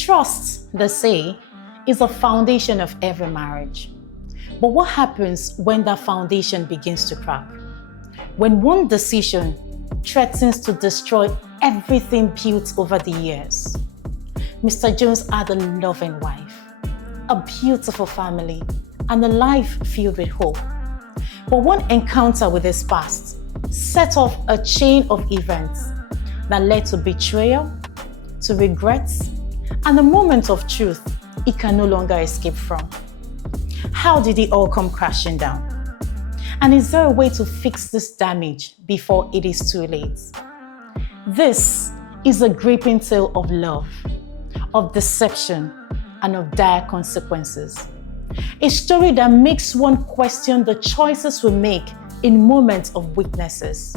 Trust, they say, is the foundation of every marriage. But what happens when that foundation begins to crack? When one decision threatens to destroy everything built over the years? Mr. Jones had a loving wife, a beautiful family, and a life filled with hope. But one encounter with his past set off a chain of events that led to betrayal, to regrets, and a moment of truth he can no longer escape from. How did it all come crashing down? And is there a way to fix this damage before it is too late? This is a gripping tale of love, of deception, and of dire consequences. A story that makes one question the choices we make in moments of weaknesses.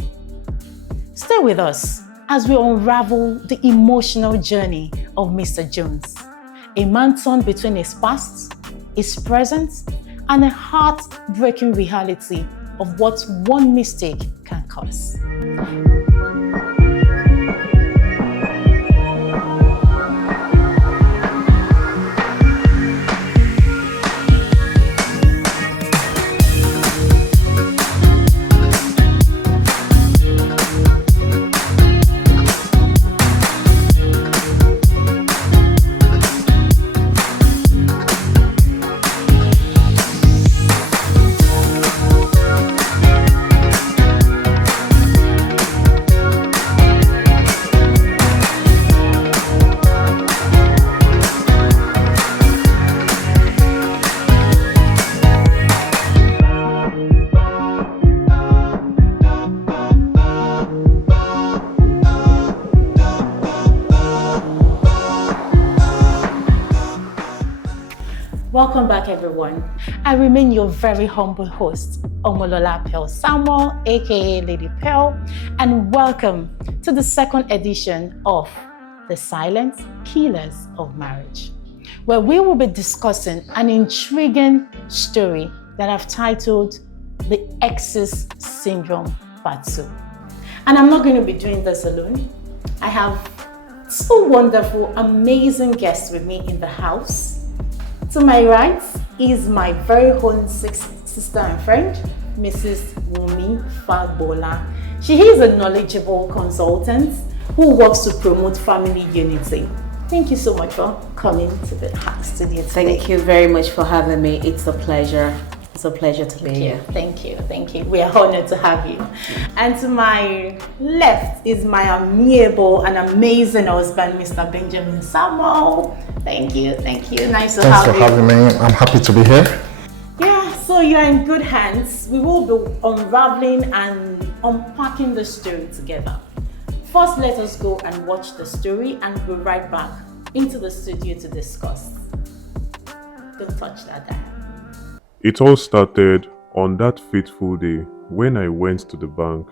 Stay with us as we unravel the emotional journey of Mr. Jones, a man torn between his past, his present, and a heartbreaking reality of what one mistake can cause. Welcome back, everyone. I remain your very humble host, Omolola Pearl Samuel, aka Lady Pearl, and welcome to the second edition of The Silent Killers of Marriage, where we will be discussing an intriguing story that I've titled The Exes Syndrome Part 2. And I'm not going to be doing this alone. I have two wonderful, amazing guests with me in the house. To my right is my very own sister and friend, Mrs. Wumi Fagbola. She is a knowledgeable consultant who works to promote family unity. Thank you so much for coming to the studio today. Thank you very much for having me. It's a pleasure. It's a pleasure to be here. Thank you. We are honored to have you. And to my left is my amiable and amazing husband, Mr. Benjamin Samuel. Thank you. Nice to have you. Thanks for having me. I'm happy to be here. Yeah, so you're in good hands. We will be unraveling and unpacking the story together. First, let us go and watch the story and be right back into the studio to discuss. Don't touch that dial. It all started on that fateful day when I went to the bank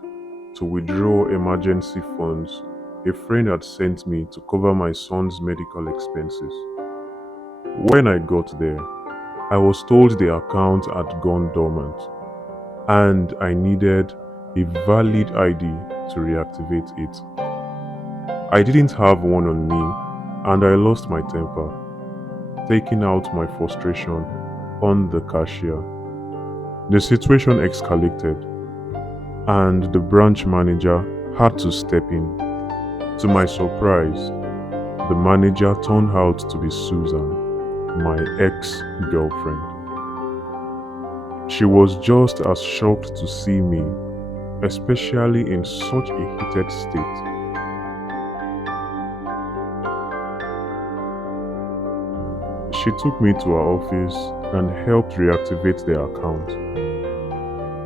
to withdraw emergency funds a friend had sent me to cover my son's medical expenses. When I got there, I was told the account had gone dormant and I needed a valid ID to reactivate it. I didn't have one on me and I lost my temper, taking out my frustration on the cashier. The situation escalated and the branch manager had to step in. To my surprise, the manager turned out to be Susan, my ex-girlfriend. She was just as shocked to see me, especially in such a heated state. She took me to her office and helped reactivate the account.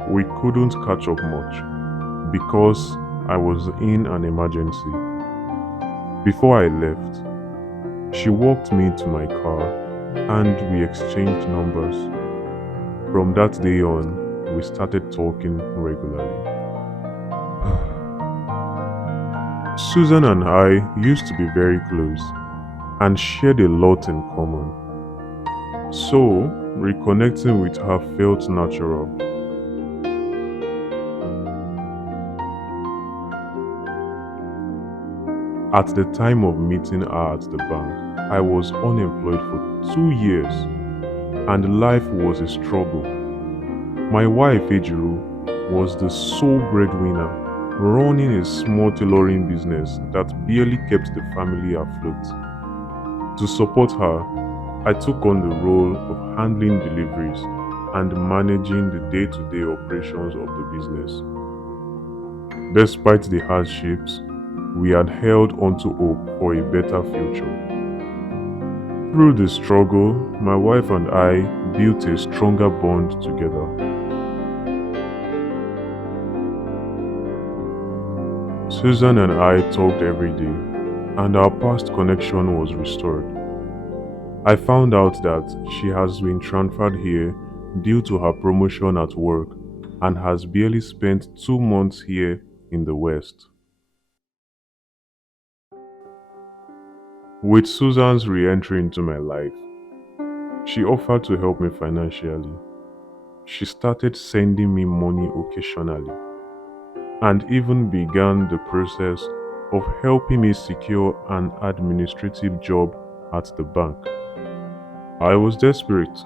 We couldn't catch up much because I was in an emergency. Before I left, she walked me to my car and we exchanged numbers. From that day on, we started talking regularly. Susan and I used to be very close and shared a lot in common. So, reconnecting with her felt natural. At the time of meeting her at the bank, I was unemployed for 2 years and life was a struggle. My wife, Ejiro, was the sole breadwinner, running a small tailoring business that barely kept the family afloat. To support her, I took on the role of handling deliveries and managing the day-to-day operations of the business. Despite the hardships, we had held onto hope for a better future. Through the struggle, my wife and I built a stronger bond together. Susan and I talked every day, and our past connection was restored. I found out that she has been transferred here due to her promotion at work and has barely spent 2 months here in the West. With Susan's re-entry into my life, she offered to help me financially. She started sending me money occasionally and even began the process of helping me secure an administrative job at the bank. I was desperate,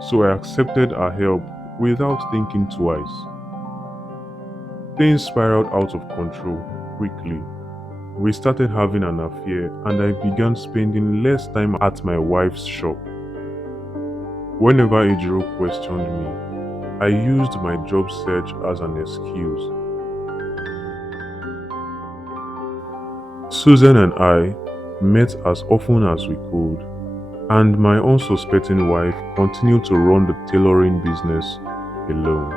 so I accepted her help without thinking twice. Things spiraled out of control quickly. We started having an affair and I began spending less time at my wife's shop. Whenever Ejiro questioned me, I used my job search as an excuse. Susan and I met as often as we could, and my unsuspecting wife continued to run the tailoring business alone.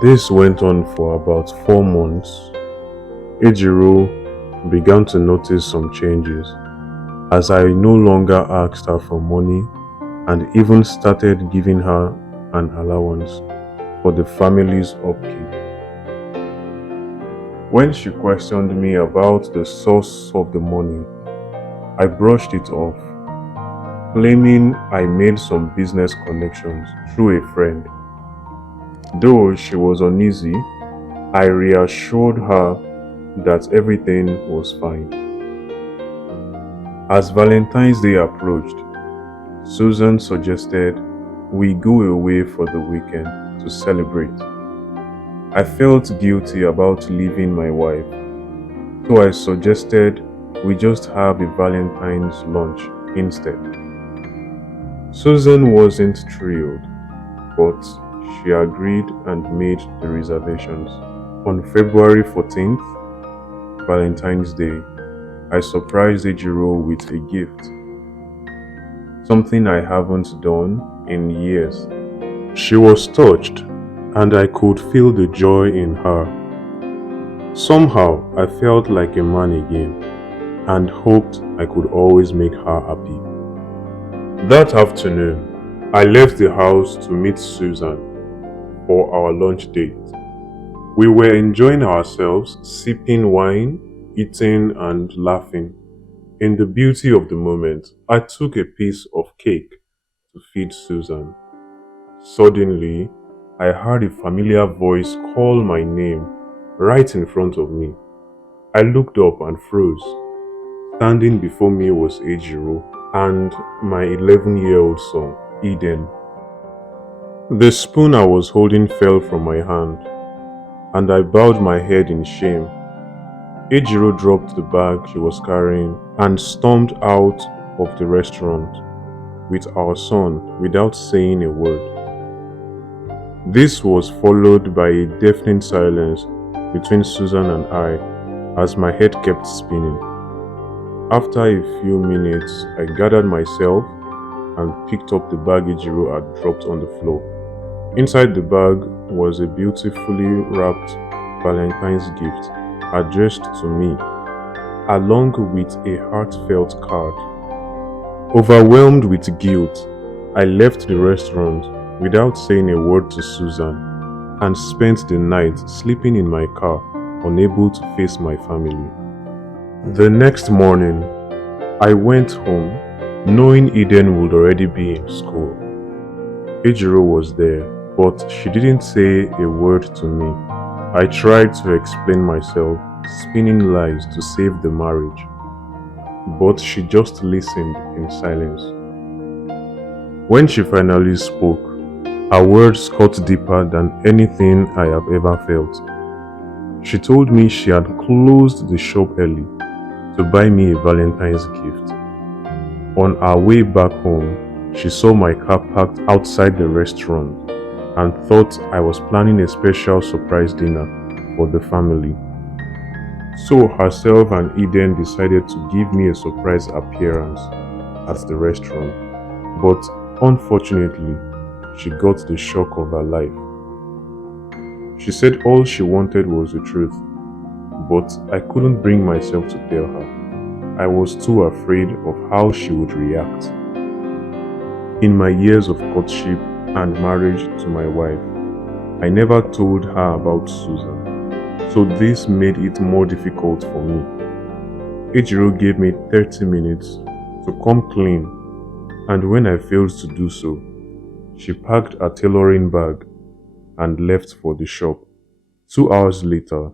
This went on for about 4 months. Ejiro began to notice some changes as I no longer asked her for money and even started giving her an allowance for the family's upkeep. When she questioned me about the source of the money, I brushed it off, claiming I made some business connections through a friend. Though she was uneasy, I reassured her that everything was fine. As Valentine's Day approached, Susan suggested we go away for the weekend to celebrate. I felt guilty about leaving my wife, so I suggested we just have a Valentine's lunch instead. Susan wasn't thrilled, but she agreed and made the reservations. On February 14th, Valentine's Day, I surprised Ejiro with a gift. Something I haven't done in years. She was touched, and I could feel the joy in her. Somehow, I felt like a man again, and hoped I could always make her happy. That afternoon, I left the house to meet Susan for our lunch date. We were enjoying ourselves, sipping wine, eating and laughing. In the beauty of the moment, I took a piece of cake to feed Susan. Suddenly, I heard a familiar voice call my name right in front of me. I looked up and froze. Standing before me was Ejiro and my 11-year-old son, Eden. The spoon I was holding fell from my hand, and I bowed my head in shame. Ejiro dropped the bag she was carrying and stormed out of the restaurant with our son without saying a word. This was followed by a deafening silence between Susan and I as my head kept spinning. After a few minutes, I gathered myself and picked up the bag Ejiro had dropped on the floor. Inside the bag was a beautifully wrapped Valentine's gift addressed to me, along with a heartfelt card. Overwhelmed with guilt, I left the restaurant without saying a word to Susan and spent the night sleeping in my car, unable to face my family. The next morning, I went home knowing Eden would already be in school. Ejiro was there, but she didn't say a word to me. I tried to explain myself, spinning lies to save the marriage, but she just listened in silence. When she finally spoke, her words cut deeper than anything I have ever felt. She told me she had closed the shop early to buy me a Valentine's gift. On our way back home, she saw my car parked outside the restaurant and thought I was planning a special surprise dinner for the family. So herself and Eden decided to give me a surprise appearance at the restaurant, but unfortunately, she got the shock of her life. She said all she wanted was the truth, but I couldn't bring myself to tell her. I was too afraid of how she would react. In my years of courtship and marriage to my wife, I never told her about Susan, so this made it more difficult for me. Ejiro gave me 30 minutes to come clean, and when I failed to do so, she packed her tailoring bag and left for the shop. 2 hours later,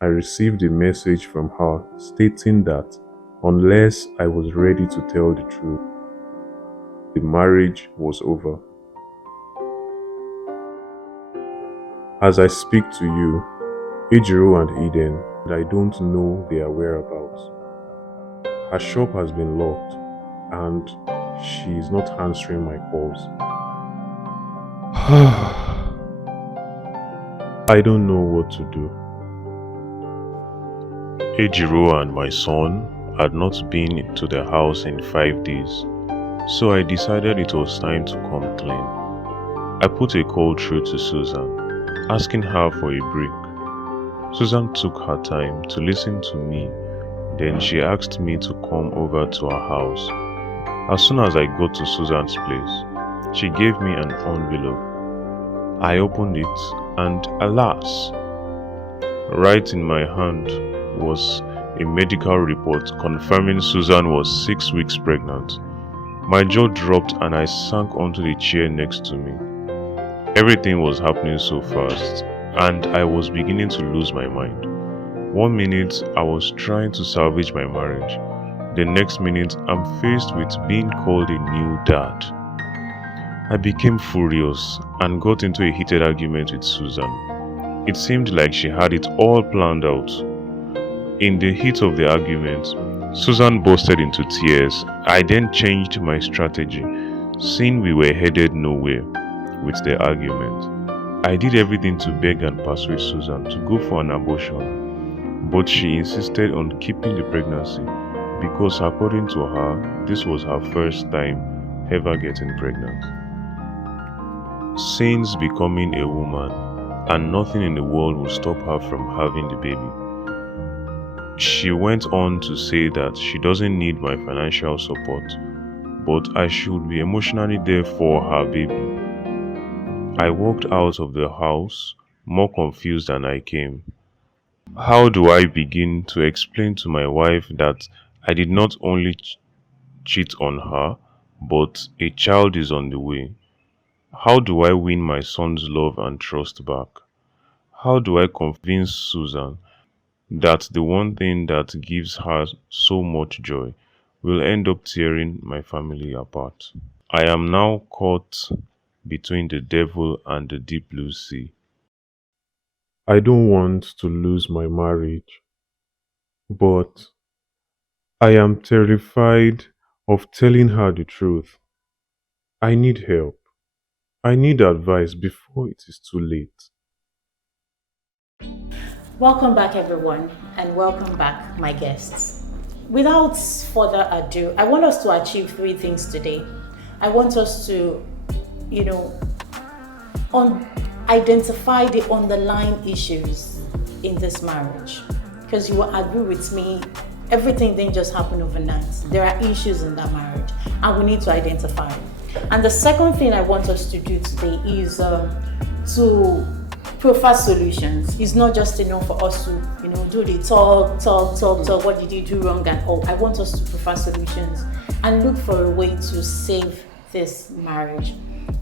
I received a message from her stating that unless I was ready to tell the truth, the marriage was over. As I speak to you, Ejiro and Eden, I don't know their whereabouts. Her shop has been locked and she is not answering my calls. I don't know what to do. Ejiro and my son had not been to the house in 5 days, so I decided it was time to come clean. I put a call through to Susan, asking her for a break. Susan took her time to listen to me, then she asked me to come over to her house. As soon as I got to Susan's place, she gave me an envelope. I opened it and alas, right in my hand was a medical report confirming Susan was 6 weeks pregnant. My jaw dropped and I sank onto the chair next to me. Everything was happening so fast and I was beginning to lose my mind. 1 minute I was trying to salvage my marriage. The next minute I'm faced with being called a new dad. I became furious and got into a heated argument with Susan. It seemed like she had it all planned out. In the heat of the argument, Susan bursted into tears. I then changed my strategy, seeing we were headed nowhere with the argument. I did everything to beg and persuade Susan to go for an abortion, but she insisted on keeping the pregnancy because according to her, this was her first time ever getting pregnant. Since becoming a woman, and nothing in the world will stop her from having the baby. She went on to say that she doesn't need my financial support, but I should be emotionally there for her baby. I walked out of the house more confused than I came. How do I begin to explain to my wife that I did not only cheat on her, but a child is on the way? How do I win my son's love and trust back? How do I convince Susan that the one thing that gives her so much joy will end up tearing my family apart? I am now caught between the devil and the deep blue sea. I don't want to lose my marriage, but I am terrified of telling her the truth. I need help. I need advice before it is too late. Welcome back, everyone, and welcome back, my guests. Without further ado, I want us to achieve 3 things today. I want us to, identify the underlying issues in this marriage. Because you will agree with me, everything didn't just happen overnight. There are issues in that marriage, and we need to identify it. And the second thing I want us to do today is to prefer solutions. It's not just enough for us to, do the talk. What did you do wrong and all? I want us to prefer solutions and look for a way to save this marriage.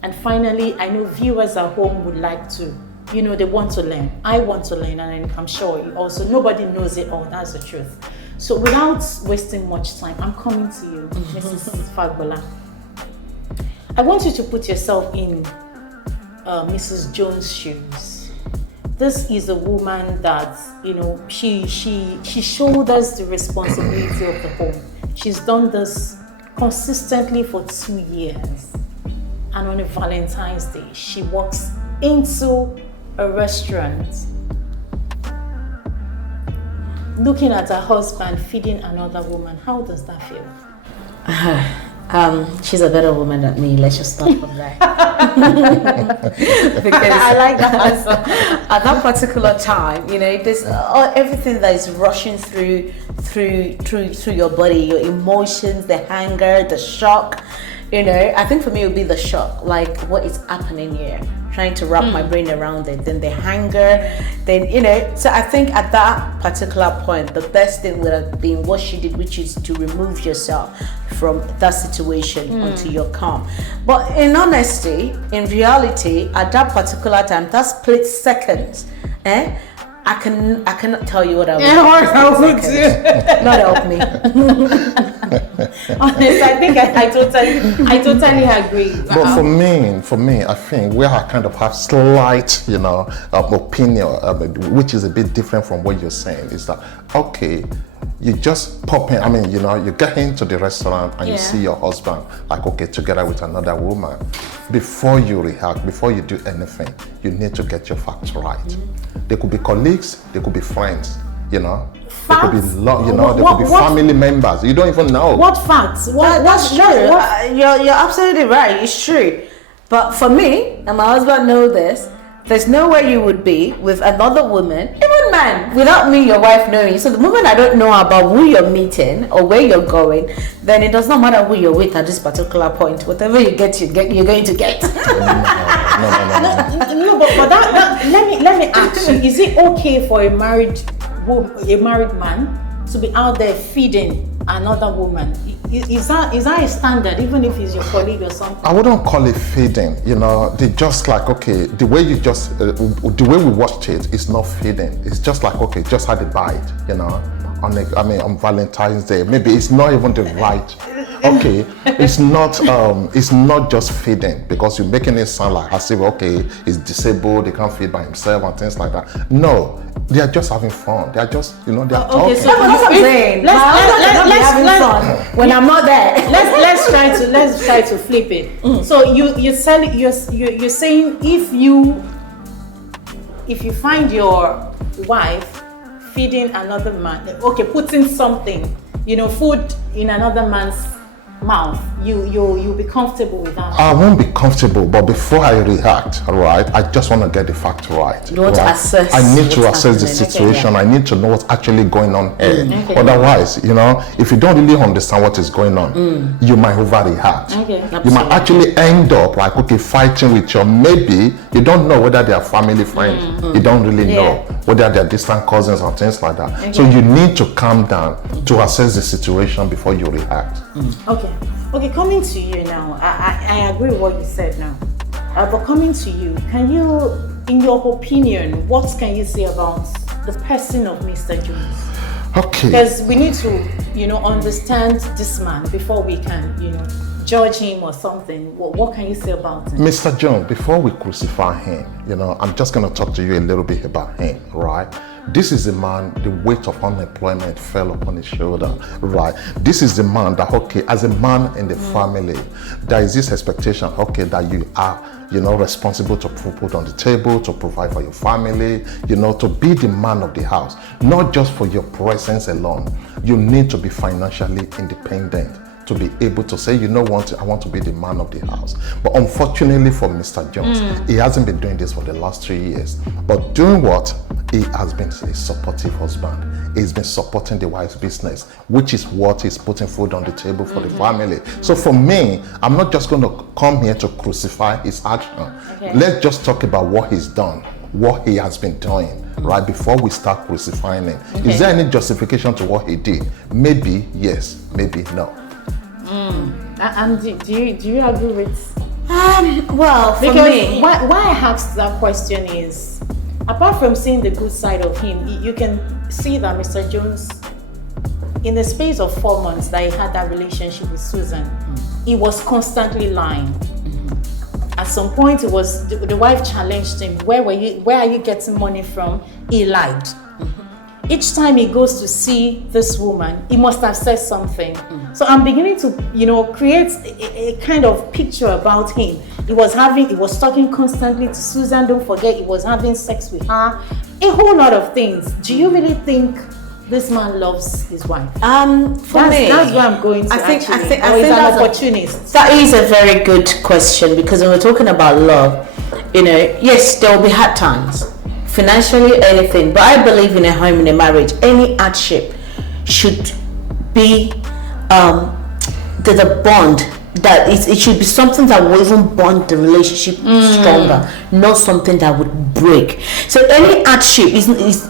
And finally, I know viewers at home would like to they want to learn. I want to learn, and I'm sure you also, nobody knows it all. That's the truth. So without wasting much time, I'm coming to you, Mrs. Fagbola. I want you to put yourself in Mrs. Jones' shoes. This is a woman that, she shoulders the responsibility of the home. She's done this consistently for 2 years. And on a Valentine's Day, she walks into a restaurant looking at her husband feeding another woman. How does that feel? She's a better woman than me. Let's just start from there. Because I like that answer. at that particular time, there's everything that is rushing through your body, your emotions, the anger, the shock. I think for me it would be the shock, like what is happening here, trying to wrap my brain around it, then the anger, then so I think at that particular point the best thing would have been what she did, which is to remove yourself from that situation until you're calm. But in honesty, in reality, at that particular time, that split second, I cannot tell you what I would do. Not help me. Honest, I think I totally agree. But for me, I think where I kind of have slight, opinion, which is a bit different from what you're saying, is that, okay, you just pop in, you get into the restaurant and you see your husband, like, okay, together with another woman. Before you react, before you do anything, you need to get your facts right. They could be colleagues, they could be friends, Facts? They could be, they could be family members. You don't even know. What facts? That's true. You're absolutely right. It's true. But for me, and my husband knows this, there's nowhere you would be with another woman, even man, without me, your wife, knowing. So the moment I don't know about who you're meeting or where you're going, then it does not matter who you're with at this particular point. Whatever you get, you're going to get. No. No, but that let me ask you: is it okay for a married man to be out there feeding another woman? Is that a standard, even if he's your colleague or something? I wouldn't call it feeding. They just like, okay, the way you just the way we watched it is not feeding. It's just like, okay, just had a bite, on Valentine's Day. Maybe it's not even the right. Okay, it's not just feeding, because you're making it sound like as if, okay, he's disabled, he can't feed by himself and things like that. No, they are just having fun. They are just, they're talking. Okay, so that's what I'm saying. Let's fun when I'm not there. Let's try to flip it. So you're saying if you find your wife feeding another man, okay, putting something, food in another man's mouth, you'll be comfortable with that? I won't be comfortable, but before I react, right, I just want to get the fact right. You want to assess. I need to assess the situation. I need to know what's actually going on here. Okay. Otherwise, if you don't really understand what is going on, you might overreact. Okay. You might actually end up like, okay, fighting with maybe you don't know whether they are family friends. You don't really know whether they are distant cousins or things like that. Okay. So you need to calm down to assess the situation before you react. Okay, coming to you now, I agree with what you said now. But coming to you, can you, in your opinion, what can you say about the person of Mr. Jones? Okay. Because we need to, understand this man before we can, judge him or something. What can you say about him? Mr. Jones, before we crucify him, I'm just going to talk to you a little bit about him, right? This is the man, the weight of unemployment fell upon his shoulder, right? This is the man that, okay, as a man in the family, there is this expectation, okay, that you are, responsible to put food on the table, to provide for your family, to be the man of the house, not just for your presence alone. You need to be financially independent to be able to say, I want to be the man of the house. But unfortunately for Mr. Jones, he hasn't been doing this for the last 3 years. But doing what? He has been a supportive husband. He's been supporting the wife's business, which is what is putting food on the table for the family. So for me, I'm not just going to come here to crucify his action. Okay. Let's just talk about what he's done, what he has been doing, right, before we start crucifying him. Okay. Is there any justification to what he did? Maybe yes, maybe no. And do you agree with Well, for Because me, why I asked that question is, apart from seeing the good side of him, you can see that Mr. Jones, in the space of 4 months that he had that relationship with Susan, he was constantly lying. At some point, it was the wife challenged him. Where are you getting money from? He lied. Each time he goes to see this woman, he must have said something. So I'm beginning to, create a kind of picture about him. He was talking constantly to Susan. Don't forget, he was having sex with her. A whole lot of things. Do you really think this man loves his wife? For me, that's where I'm going to. I think he's an an opportunist. That is a very good question, because when we're talking about love, yes, there will be hard times, financially, anything. But I believe in a home, in a marriage, any hardship should be the bond. That it should be something that will even bond the relationship stronger, not something that would break. So any hardship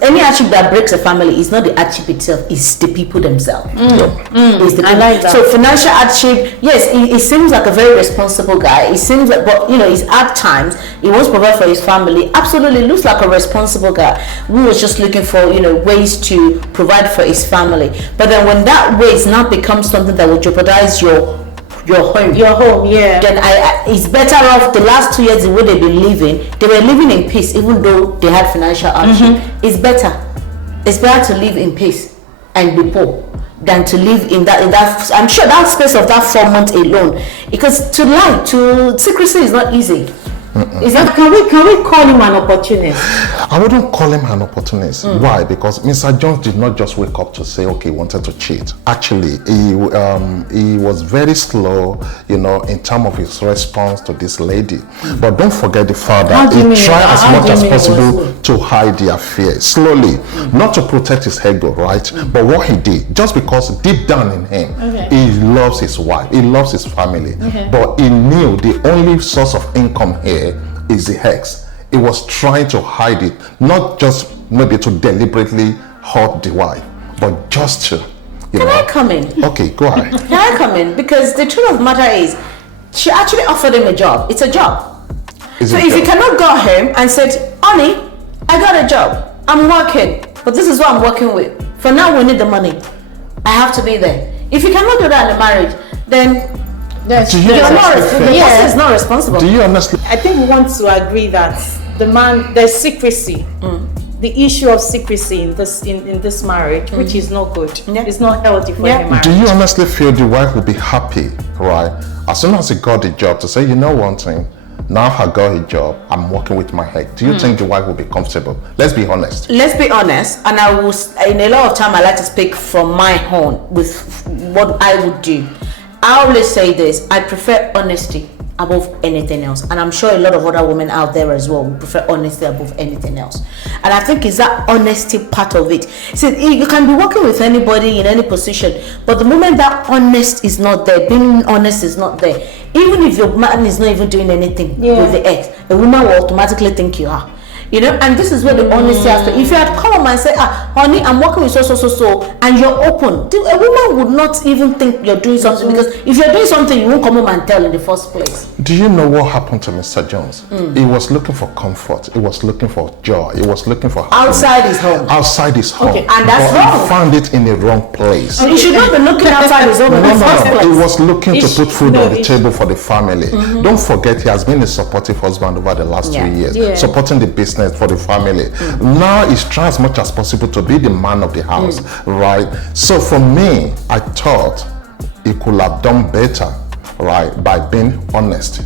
any hardship that breaks a family is not the hardship itself; it's the people themselves. It's the people. I like that. So financial hardship, yes, he seems like a very responsible guy. It seems like, but his hard times, he wants to provide for his family. Absolutely, looks like a responsible guy who was just looking for ways to provide for his family. But then when that ways now becomes something that will jeopardize your home, yeah. Then it's better off. The last 2 years, the way they've been living, they were living in peace, even though they had financial hardship. It's better to live in peace and be poor than to live in that. I'm sure that space of that 4 months alone, because to secrecy is not easy. Can we call him an opportunist? I wouldn't call him an opportunist. Why? Because Mr. Jones did not just wake up to say, okay, he wanted to cheat. Actually, he was very slow, in terms of his response to this lady. But don't forget the fact that he tried as much as possible to hide the affair slowly, not to protect his ego, right? But what he did, just because deep down in him, he loves his wife, he loves his family, but he knew the only source of income here is the ex. He was trying to hide it, not just maybe to deliberately hurt the wife, but just to. Can I come in? Okay, go ahead. Can I come in? Because the truth of the matter is, she actually offered him a job. It's a job. So if he cannot go home and said, honey, I got a job, I'm working, but this is what I'm working with. For now, we need the money. I have to be there. If you cannot do that in a marriage, then it's not responsible. Do you honestly? I think we want to agree that there's secrecy. The issue of secrecy in this marriage, which is not good. It's not healthy for any marriage. Do you honestly feel the wife would be happy, right? As soon as he got the job, to say, one thing, now I got a job, I'm working with my head. Do you think the wife will be comfortable? Let's be honest. Let's be honest, and I will. In a lot of time, I like to speak from my own with what I would do. I always say this: I prefer honesty above anything else, and I'm sure a lot of other women out there as well would prefer honesty above anything else. And I think it's that honesty part of it. See, you can be working with anybody in any position, but the moment that honest is not there, being honest is not there, even if your man is not even doing anything with the ex, a woman will automatically think you are. And this is where the honesty aspect. If you had come and say, honey, I'm working with so, and you're open, a woman would not even think you're doing something, because if you're doing something, you won't come home and tell in the first place. Do you know what happened to Mr. Jones? He was looking for comfort. He was looking for joy. He was looking for happiness. Outside his home. Okay, and that's but wrong. He found it in the wrong place. And you should not be looking outside his home in the first place. He was looking to put food on the table for the family. Don't forget, he has been a supportive husband over the last 2 years, supporting the business for the family. Now he's trying as much as possible to be the man of the house, right? So for me, I thought he could have done better, right, by being honest.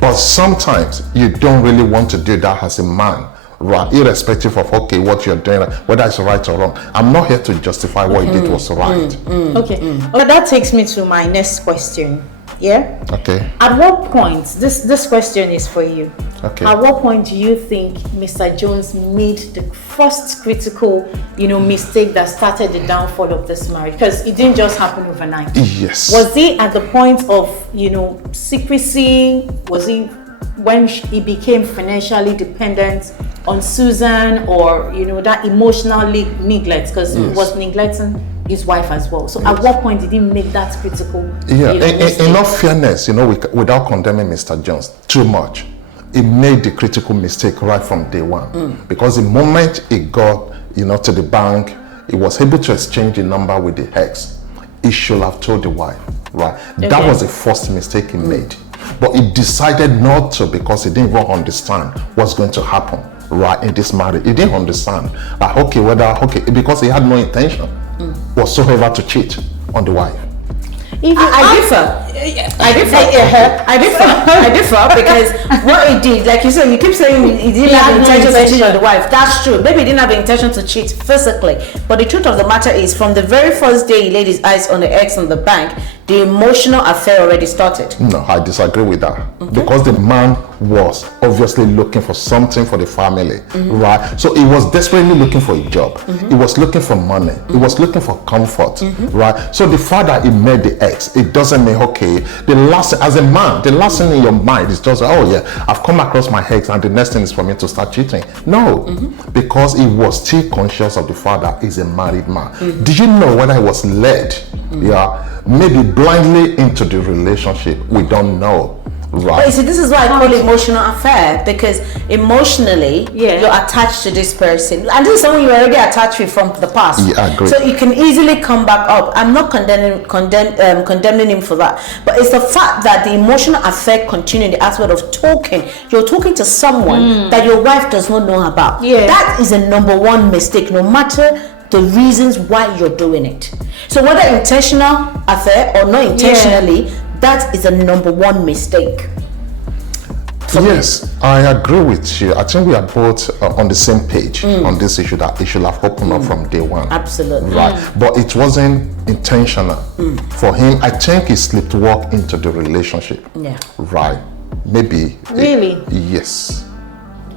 But sometimes you don't really want to do that as a man, right? Irrespective of what you're doing, whether it's right or wrong. I'm not here to justify what he did was right. Okay, that takes me to my next question. Yeah. Okay. At what point, this question is for you. Okay. At what point do you think Mr. Jones made the first critical, mistake that started the downfall of this marriage? Because it didn't just happen overnight. Yes. Was he at the point of, secrecy? Was he when he became financially dependent on Susan, or that emotional neglect? Because he was neglecting his wife as well. So at what point did he make that critical? Yeah, mistake? in all fairness, without condemning Mr. Jones too much, he made the critical mistake right from day one. Because the moment he got, to the bank, he was able to exchange the number with the ex. He should have told the wife, right? Okay. That was the first mistake he made. But he decided not to because he didn't even understand what's going to happen, right, in this marriage. He didn't understand, because he had no intention whatsoever to cheat on the wife. I differ because what he did, like you said, you keep saying he didn't have the intention to cheat on the wife. That's true. Maybe he didn't have the intention to cheat physically, but the truth of the matter is, from the very first day he laid his eyes on the ex on the bank, the emotional affair already started. No, I disagree with that. Because the man was obviously looking for something for the family, right? So he was desperately looking for a job. He was looking for money. He was looking for comfort, right? So the fact that he met the ex, it doesn't mean, as a man, the last thing in your mind is just, I've come across my ex and the next thing is for me to start cheating. No, because he was still conscious of the fact that he's a married man. Did you know when I was led, maybe blindly into the relationship? We don't know. Right. But you see, this is why I call it emotional affair, because emotionally you're attached to this person, and this is someone you're already attached with from the past. Yeah, I agree. So you can easily come back up. I'm not condemning him for that, but it's the fact that the emotional affair continued, the aspect of talking. You're talking to someone that your wife does not know about. That is a number one mistake, no matter the reasons why you're doing it. So whether intentional affair or not intentionally, that is a number one mistake. Yes, I agree with you. I think we are both on the same page on this issue, that it should have opened up from day one. Absolutely. Right. But it wasn't intentional. For him, I think he sleepwalked into the relationship. Yeah. Right. Maybe. Really? Yes.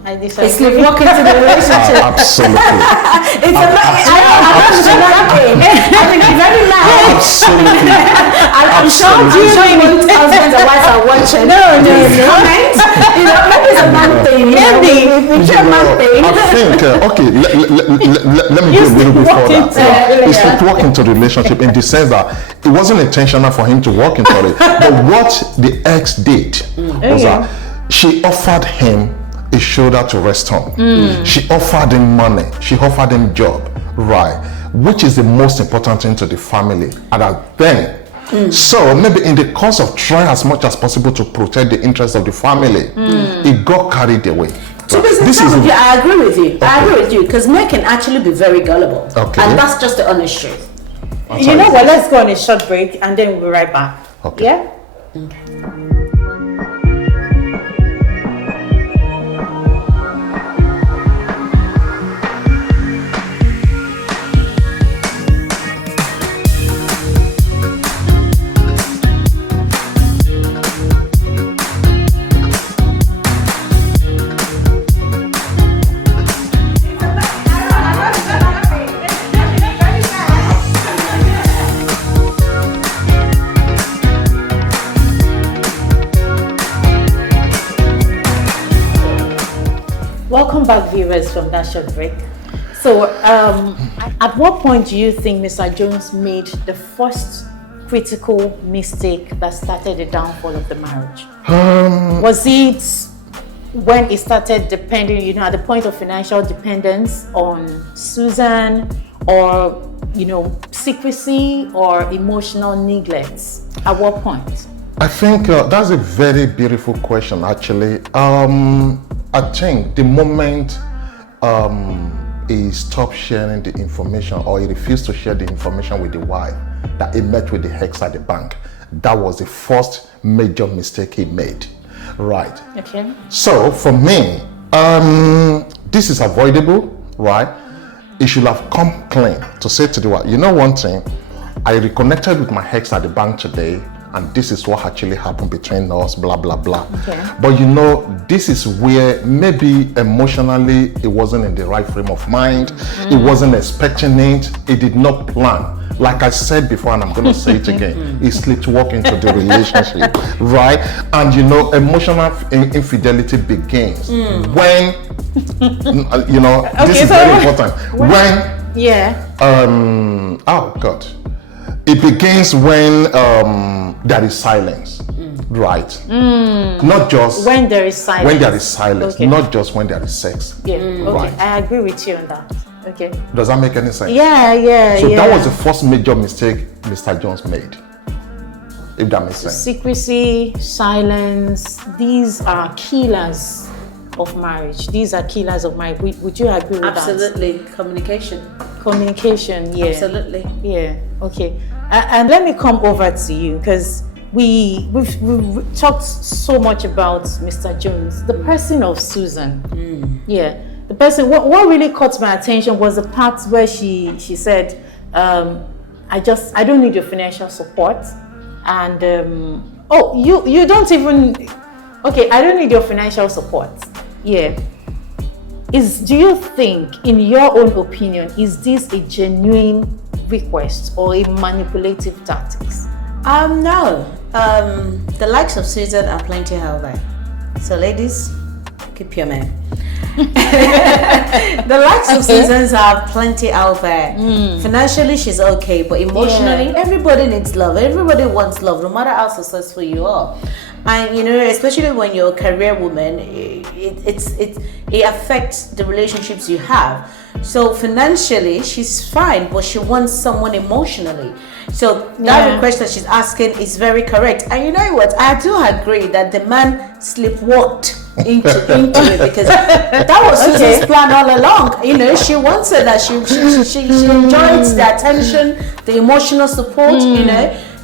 I disagree. It's sleepwalking to the relationship. Absolutely. It's it's very nice. Absolutely. I'm sure most husbands and wives are watching. No. Comment. Maybe it's a man thing. Let me go a little bit further. He sleepwalked into the relationship in the sense that it wasn't intentional for him to walk into it. But what the ex did was that she offered him a shoulder to rest on. She offered him money. She offered him job, right? Which is the most important thing to the family at that then. So maybe in the course of trying as much as possible to protect the interests of the family, he got carried away. I agree with you. I agree with you, because men can actually be very gullible. Okay. And that's just the honest truth. You know what? Let's go on a short break and then we'll be right back. Okay. Yeah? Welcome back, viewers, from that short break. So, at what point do you think Mr. Jones made the first critical mistake that started the downfall of the marriage? Was it when he started depending, at the point of financial dependence on Susan, or, secrecy or emotional neglect? At what point? I think that's a very beautiful question, actually. I think the moment he stopped sharing the information, or he refused to share the information with the wife, that he met with the ex at the bank, that was the first major mistake he made. Right. Okay. So for me, this is avoidable, right? He should have come clean to say to the wife, one thing, I reconnected with my ex at the bank today, and this is what actually happened between us, blah, blah, blah. Okay. But this is where maybe emotionally it wasn't in the right frame of mind. He wasn't expecting it. He did not plan. Like I said before, and I'm going to say it again, he sleepwalked into the relationship, right? And emotional infidelity begins when, this is very important. When Oh God. It begins when there is silence, right? Not just When there is silence. when there is silence, Okay. not just when there is sex. Yeah. Okay. Right. I agree with you on that. Okay. Does that make any sense? Yeah. So that was the first major mistake Mr. Jones made. If that makes sense. Secrecy, silence. These are killers of marriage. These are killers of marriage. Would you agree with Absolutely. Communication. that? Communication. Yeah. Absolutely. Yeah. Okay. And let me come over to you because we've talked so much about Mr. Jones, the person of Susan. Yeah. The person. What really caught my attention was the part where she said, "I don't need your financial support," and you don't even. Okay, I don't need your financial support. Yeah. Do you think, in your own opinion, is this a genuine request or a manipulative tactics? No. The likes of Susan are plenty out there. So ladies, keep your man. The likes of Susan are plenty out there. Financially, she's okay, but emotionally, everybody needs love. Everybody wants love, no matter how successful you are. And especially when you're a career woman, it affects the relationships you have. So financially, she's fine, but she wants someone emotionally. So that request that she's asking is very correct. And you know what? I do agree that the man sleepwalked into it, because that was Susan's plan all along. She wanted that. She enjoyed the attention, the emotional support.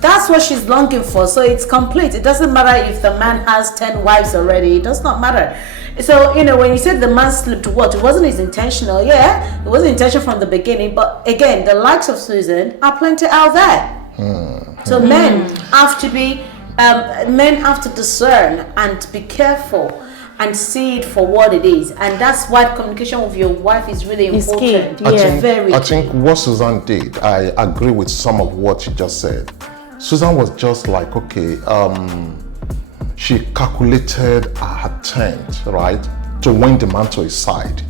That's what she's longing for. So it's complete. It doesn't matter if the man has 10 wives already. It does not matter. So, when you said the man slipped what? It wasn't his intentional. Yeah, it wasn't intentional from the beginning. But again, the likes of Susan are plenty out there. So men have to discern and be careful and see it for what it is. And that's why communication with your wife is really important. I think what Susan did, I agree with some of what she just said. Susan was just like, okay, she calculated her tent, right, to win the man to his side.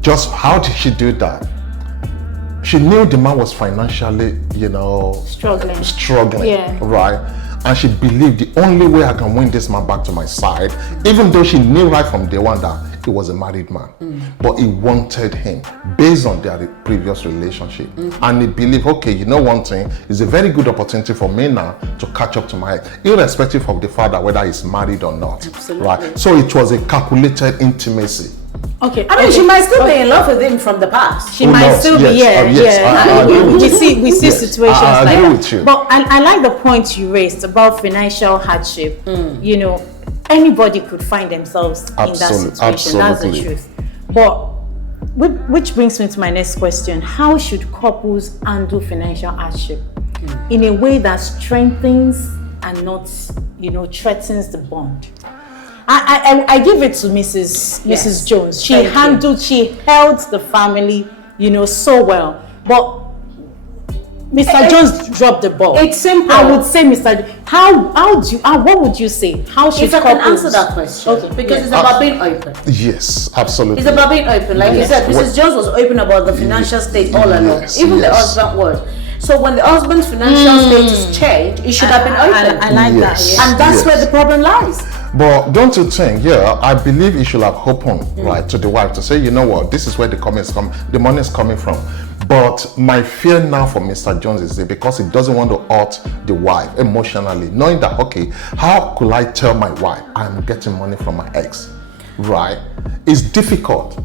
Just how did she do that? She knew the man was financially, struggling, right? And she believed the only way I can win this man back to my side, even though she knew right from day one that he was a married man, but he wanted him based on their previous relationship. And he believed, okay, one thing, it's a very good opportunity for me now to catch up to my ex, irrespective of the father, whether he's married or not. Absolutely. Right? So it was a calculated intimacy. Okay. I mean, she might still be in love with him from the past. She might still be, we see situations I like agree that. with you. But I like the point you raised about financial hardship. Anybody could find themselves in that situation. Absolutely. That's the truth. But which brings me to my next question: how should couples handle financial hardship in a way that strengthens and not, threatens the bond? I give it to Mrs. Jones. She held the family, so well. But Mr. Jones dropped the ball. It's simple. I would say, what would you say? How should if I can couples answer that question, because it's about being open. Yes, absolutely. It's about being open. Like you said, Mrs. Jones was open about the financial state all along. Even the husband was. So when the husband's financial status changed, it should have been open. I like that. Yeah. And that's where the problem lies. But don't you think, I believe he should have opened, right, to the wife to say, you know what, this is where the money is coming from. But my fear now for Mr. Jones is because he doesn't want to hurt the wife emotionally, knowing that, okay, how could I tell my wife I'm getting money from my ex, right? It's difficult.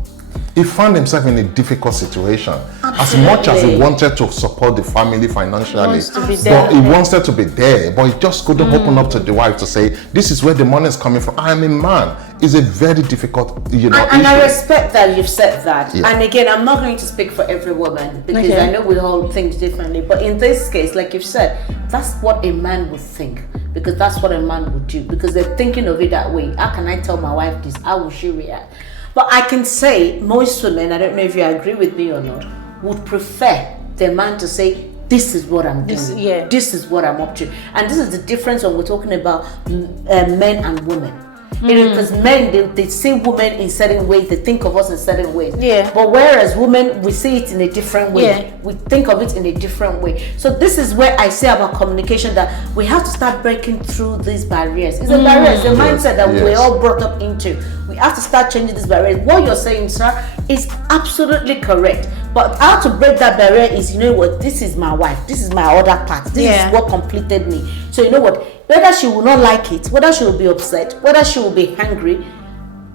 He found himself in a difficult situation. Absolutely. As much as he wanted to support the family financially, he wanted to be there, but he just couldn't open up to the wife to say, this is where the money is coming from. I'm a man. It's a very difficult, issue. And I respect that you've said that. Yeah. And again, I'm not going to speak for every woman, because I know we all think differently. But in this case, like you've said, that's what a man would think, because that's what a man would do, because they're thinking of it that way. How can I tell my wife this? How will she react? But I can say most women, I don't know if you agree with me or not, would prefer the man to say, this is what I'm doing. This is what I'm up to. And this is the difference when we're talking about men and women. Because men, they see women in certain ways, they think of us in certain ways. Yeah. But whereas women, we see it in a different way. Yeah. We think of it in a different way. So this is where I say about communication that we have to start breaking through these barriers. It's a barrier, it's a mindset that we're all brought up into. We have to start changing these barriers. What you're saying, sir, is absolutely correct. But how to break that barrier is, you know what, this is my wife, this is my other part, this is what completed me. So you know what, whether she will not like it, whether she will be upset, whether she will be angry,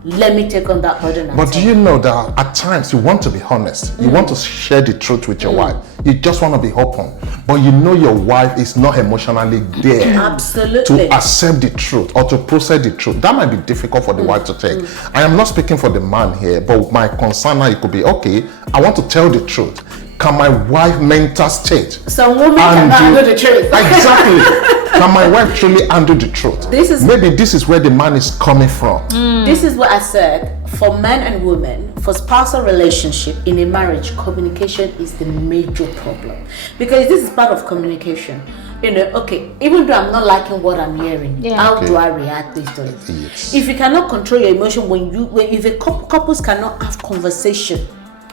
let me take on that burden. But do you know that at times you want to be honest, you want to share the truth with your wife, you just want to be open, but you know your wife is not emotionally there to accept the truth or to process the truth. That might be difficult for the wife to take. I am not speaking for the man here, but my concern now, it could be, okay, I want to tell the truth. Can my wife mental state? Some women cannot handle the truth. Exactly. Can my wife truly handle the truth? Maybe this is where the man is coming from. This is what I said. For men and women, for spousal relationship in a marriage, communication is the major problem. Because this is part of communication. You know, okay, even though I'm not liking what I'm hearing, how do I react based on it? Yes. If you cannot control your emotion, if a couples cannot have conversation,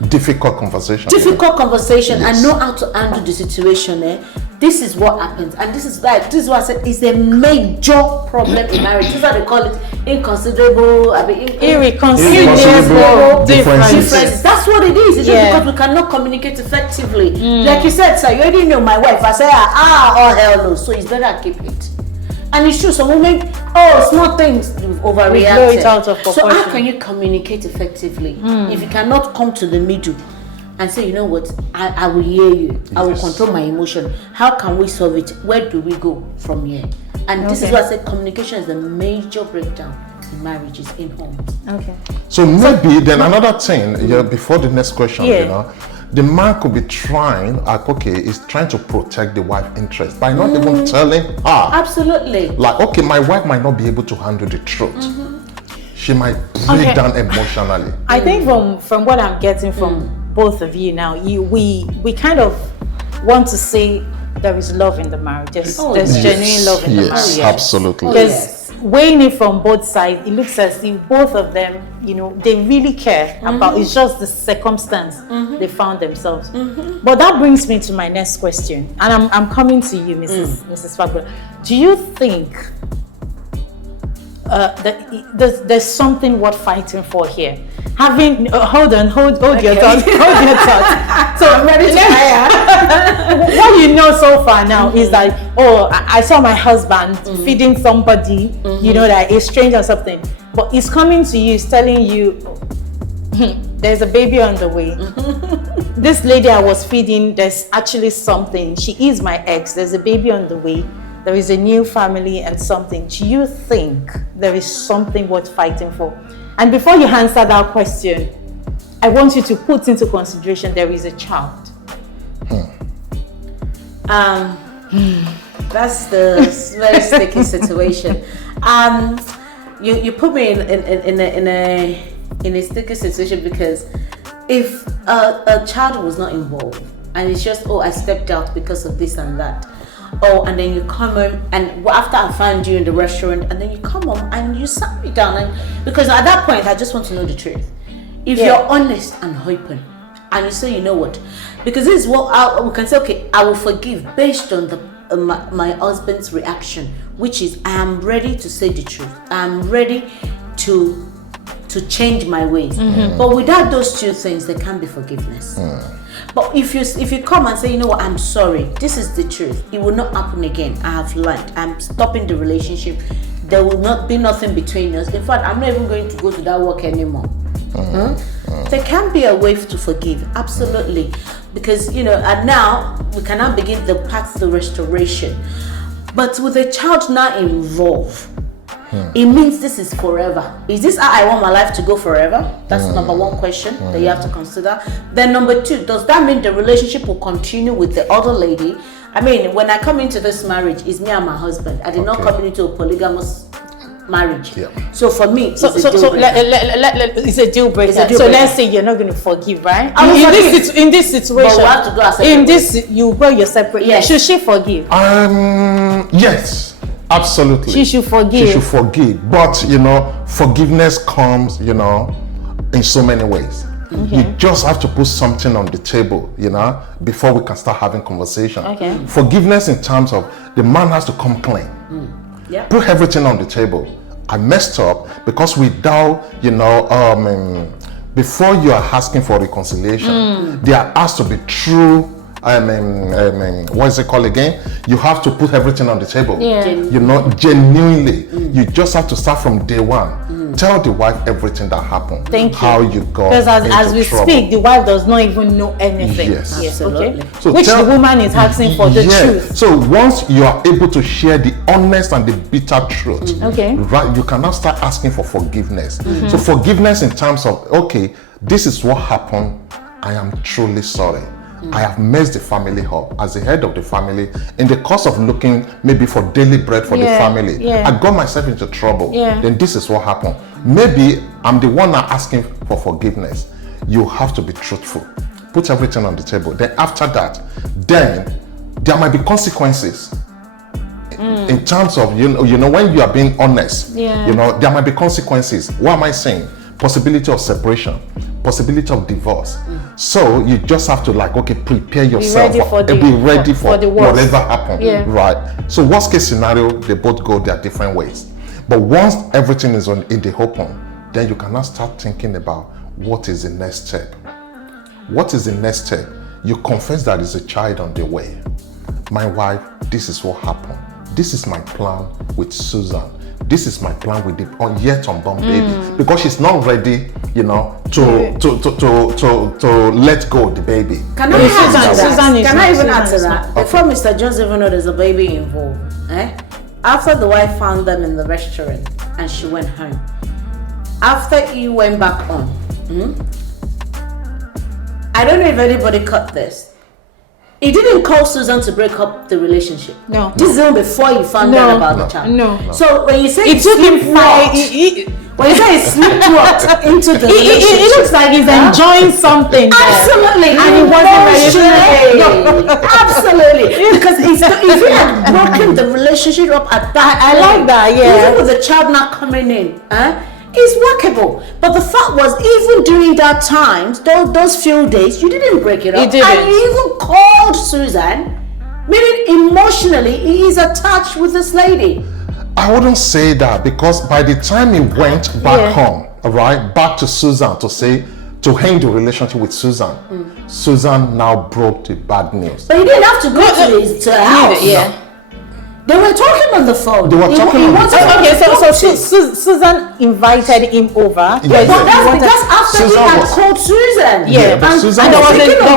difficult conversation and know how to handle the situation, this is what happens. And this is why I said it's a major problem in marriage. This is how they call it inconsiderable, irreconcilable differences. That's what it is. It's just because we cannot communicate effectively. Like you said, sir, you already know my wife. I say, all hell no. So it's better I keep it. And it's true, some women, small things overreact. Blow it out of proportion. So how can you communicate effectively if you cannot come to the middle and say, you know what, I will hear you, I will control my emotion. How can we solve it? Where do we go from here? And this is why I said communication is the major breakdown in marriages, in homes. Okay. So maybe then another thing, before the next question, you know, the man could be trying, is trying to protect the wife's interest by not even telling her. Absolutely. Like, okay, my wife might not be able to handle the truth. She might break down emotionally. I think from what I'm getting from both of you now, we kind of want to say there is love in the marriage. There's genuine love in the marriage. Yes, absolutely. Because weighing it from both sides, it looks as if both of them, you know, they really care about, it's just the circumstance they found themselves. But that brings me to my next question, and I'm coming to you, Mrs. Fabra. Do you think that there's something worth fighting for here? Having hold your thoughts. So I'm ready to fire. What you know so far now is that I saw my husband feeding somebody, you know, that is strange or something, but he's coming to you, he's telling you there's a baby on the way. This lady I was feeding, there's actually something. She is my ex. There's a baby on the way. There is a new family and something. Do you think there is something worth fighting for? And before you answer that question, I want you to put into consideration there is a child. That's the very sticky situation. You put me in a sticky situation, because if a child was not involved and it's just I stepped out because of this and that, and then you come home, and after I found you in the restaurant, and then you come home and you sat me down, and because at that point I just want to know the truth. If you're honest and open, and you say, you know what, because this is what we can say, okay, I will forgive based on the my husband's reaction, which is I am ready to say the truth. I am ready to change my ways. But without those two things, there can't be forgiveness. But if you come and say, you know what, I'm sorry, this is the truth, it will not happen again, I have learned, I'm stopping the relationship, there will not be nothing between us. In fact, I'm not even going to go to that work anymore. There can be a way to forgive, absolutely, because you know, and now we cannot begin the path to restoration. But with a child now involved, it means this is forever. Is this how I want my life to go forever? That's number one question that you have to consider. Then number two, does that mean the relationship will continue with the other lady? I mean, when I come into this marriage, it's me and my husband. I did not come into a polygamous marriage. So for me, it's a deal breaker. It's a deal breaker. So let's say you're not going to forgive, right? In this situation, but we have to go our separate in this, you go your separate. Should she forgive? Yes. Absolutely. She should forgive. She should forgive. But, forgiveness comes, in so many ways. You just have to put something on the table, before we can start having conversation. Okay. Forgiveness in terms of the man has to come clean. Yeah. Put everything on the table. I messed up because without, before you are asking for reconciliation, there has to be true, what is it called again? You have to put everything on the table. Yeah. Genuinely. You just have to start from day one. Tell the wife everything that happened. Thank you. How you got Because as we trouble. speak, the wife does not even know anything. Yes. Absolutely. Okay. So Which the woman is asking for the truth. So once you are able to share the honest and the bitter truth, Okay. right, you can now start asking for forgiveness. So forgiveness in terms of, okay, this is what happened. I am truly sorry. I have messed the family up as the head of the family in the course of looking maybe for daily bread for the family. Yeah. I got myself into trouble. Yeah. Then this is what happened. Maybe I'm the one now asking for forgiveness. You have to be truthful. Put everything on the table. Then after that, then there might be consequences. In terms of, when you are being honest, there might be consequences. What am I saying? Possibility of separation, possibility of divorce. So you just have to prepare yourself. Be ready for the worst. whatever happens. Right. So worst case scenario, they both go their different ways. But once everything is in the open, then you can now start thinking about what is the next step. What is the next step? You confess that there's a child on the way. My wife, this is what happened. This is my plan with Susan. This is my plan with the yet unborn baby, because she's not ready, to let go of the baby. Can I even add to that? Before Mr. Jones even know there's a baby involved, after the wife found them in the restaurant and she went home, after he went back on, I don't know if anybody caught this. He didn't call Susan to break up the relationship. No. This is even before he found out about the child. No. So when you say It took him when you say he sleepwalked into the relationship, it looks like he's enjoying something. Absolutely. And he wasn't ready. Absolutely. Because if he had broken the relationship up at that I like that, yeah. even with the child not coming in, it's workable. But the fact was, even during that time, those few days, you didn't break it up. You didn't. And you even called Susan, meaning emotionally, he is attached with this lady. I wouldn't say that, because by the time he went back home, right, back to Susan to end the relationship with Susan, Susan now broke the bad news. But he didn't have to go to her house. Yeah. They were talking on the phone. They were talking on the phone. Okay, so Susan invited him over. Yeah. But that's after Susan he had was- called Susan. Yeah, but Susan and there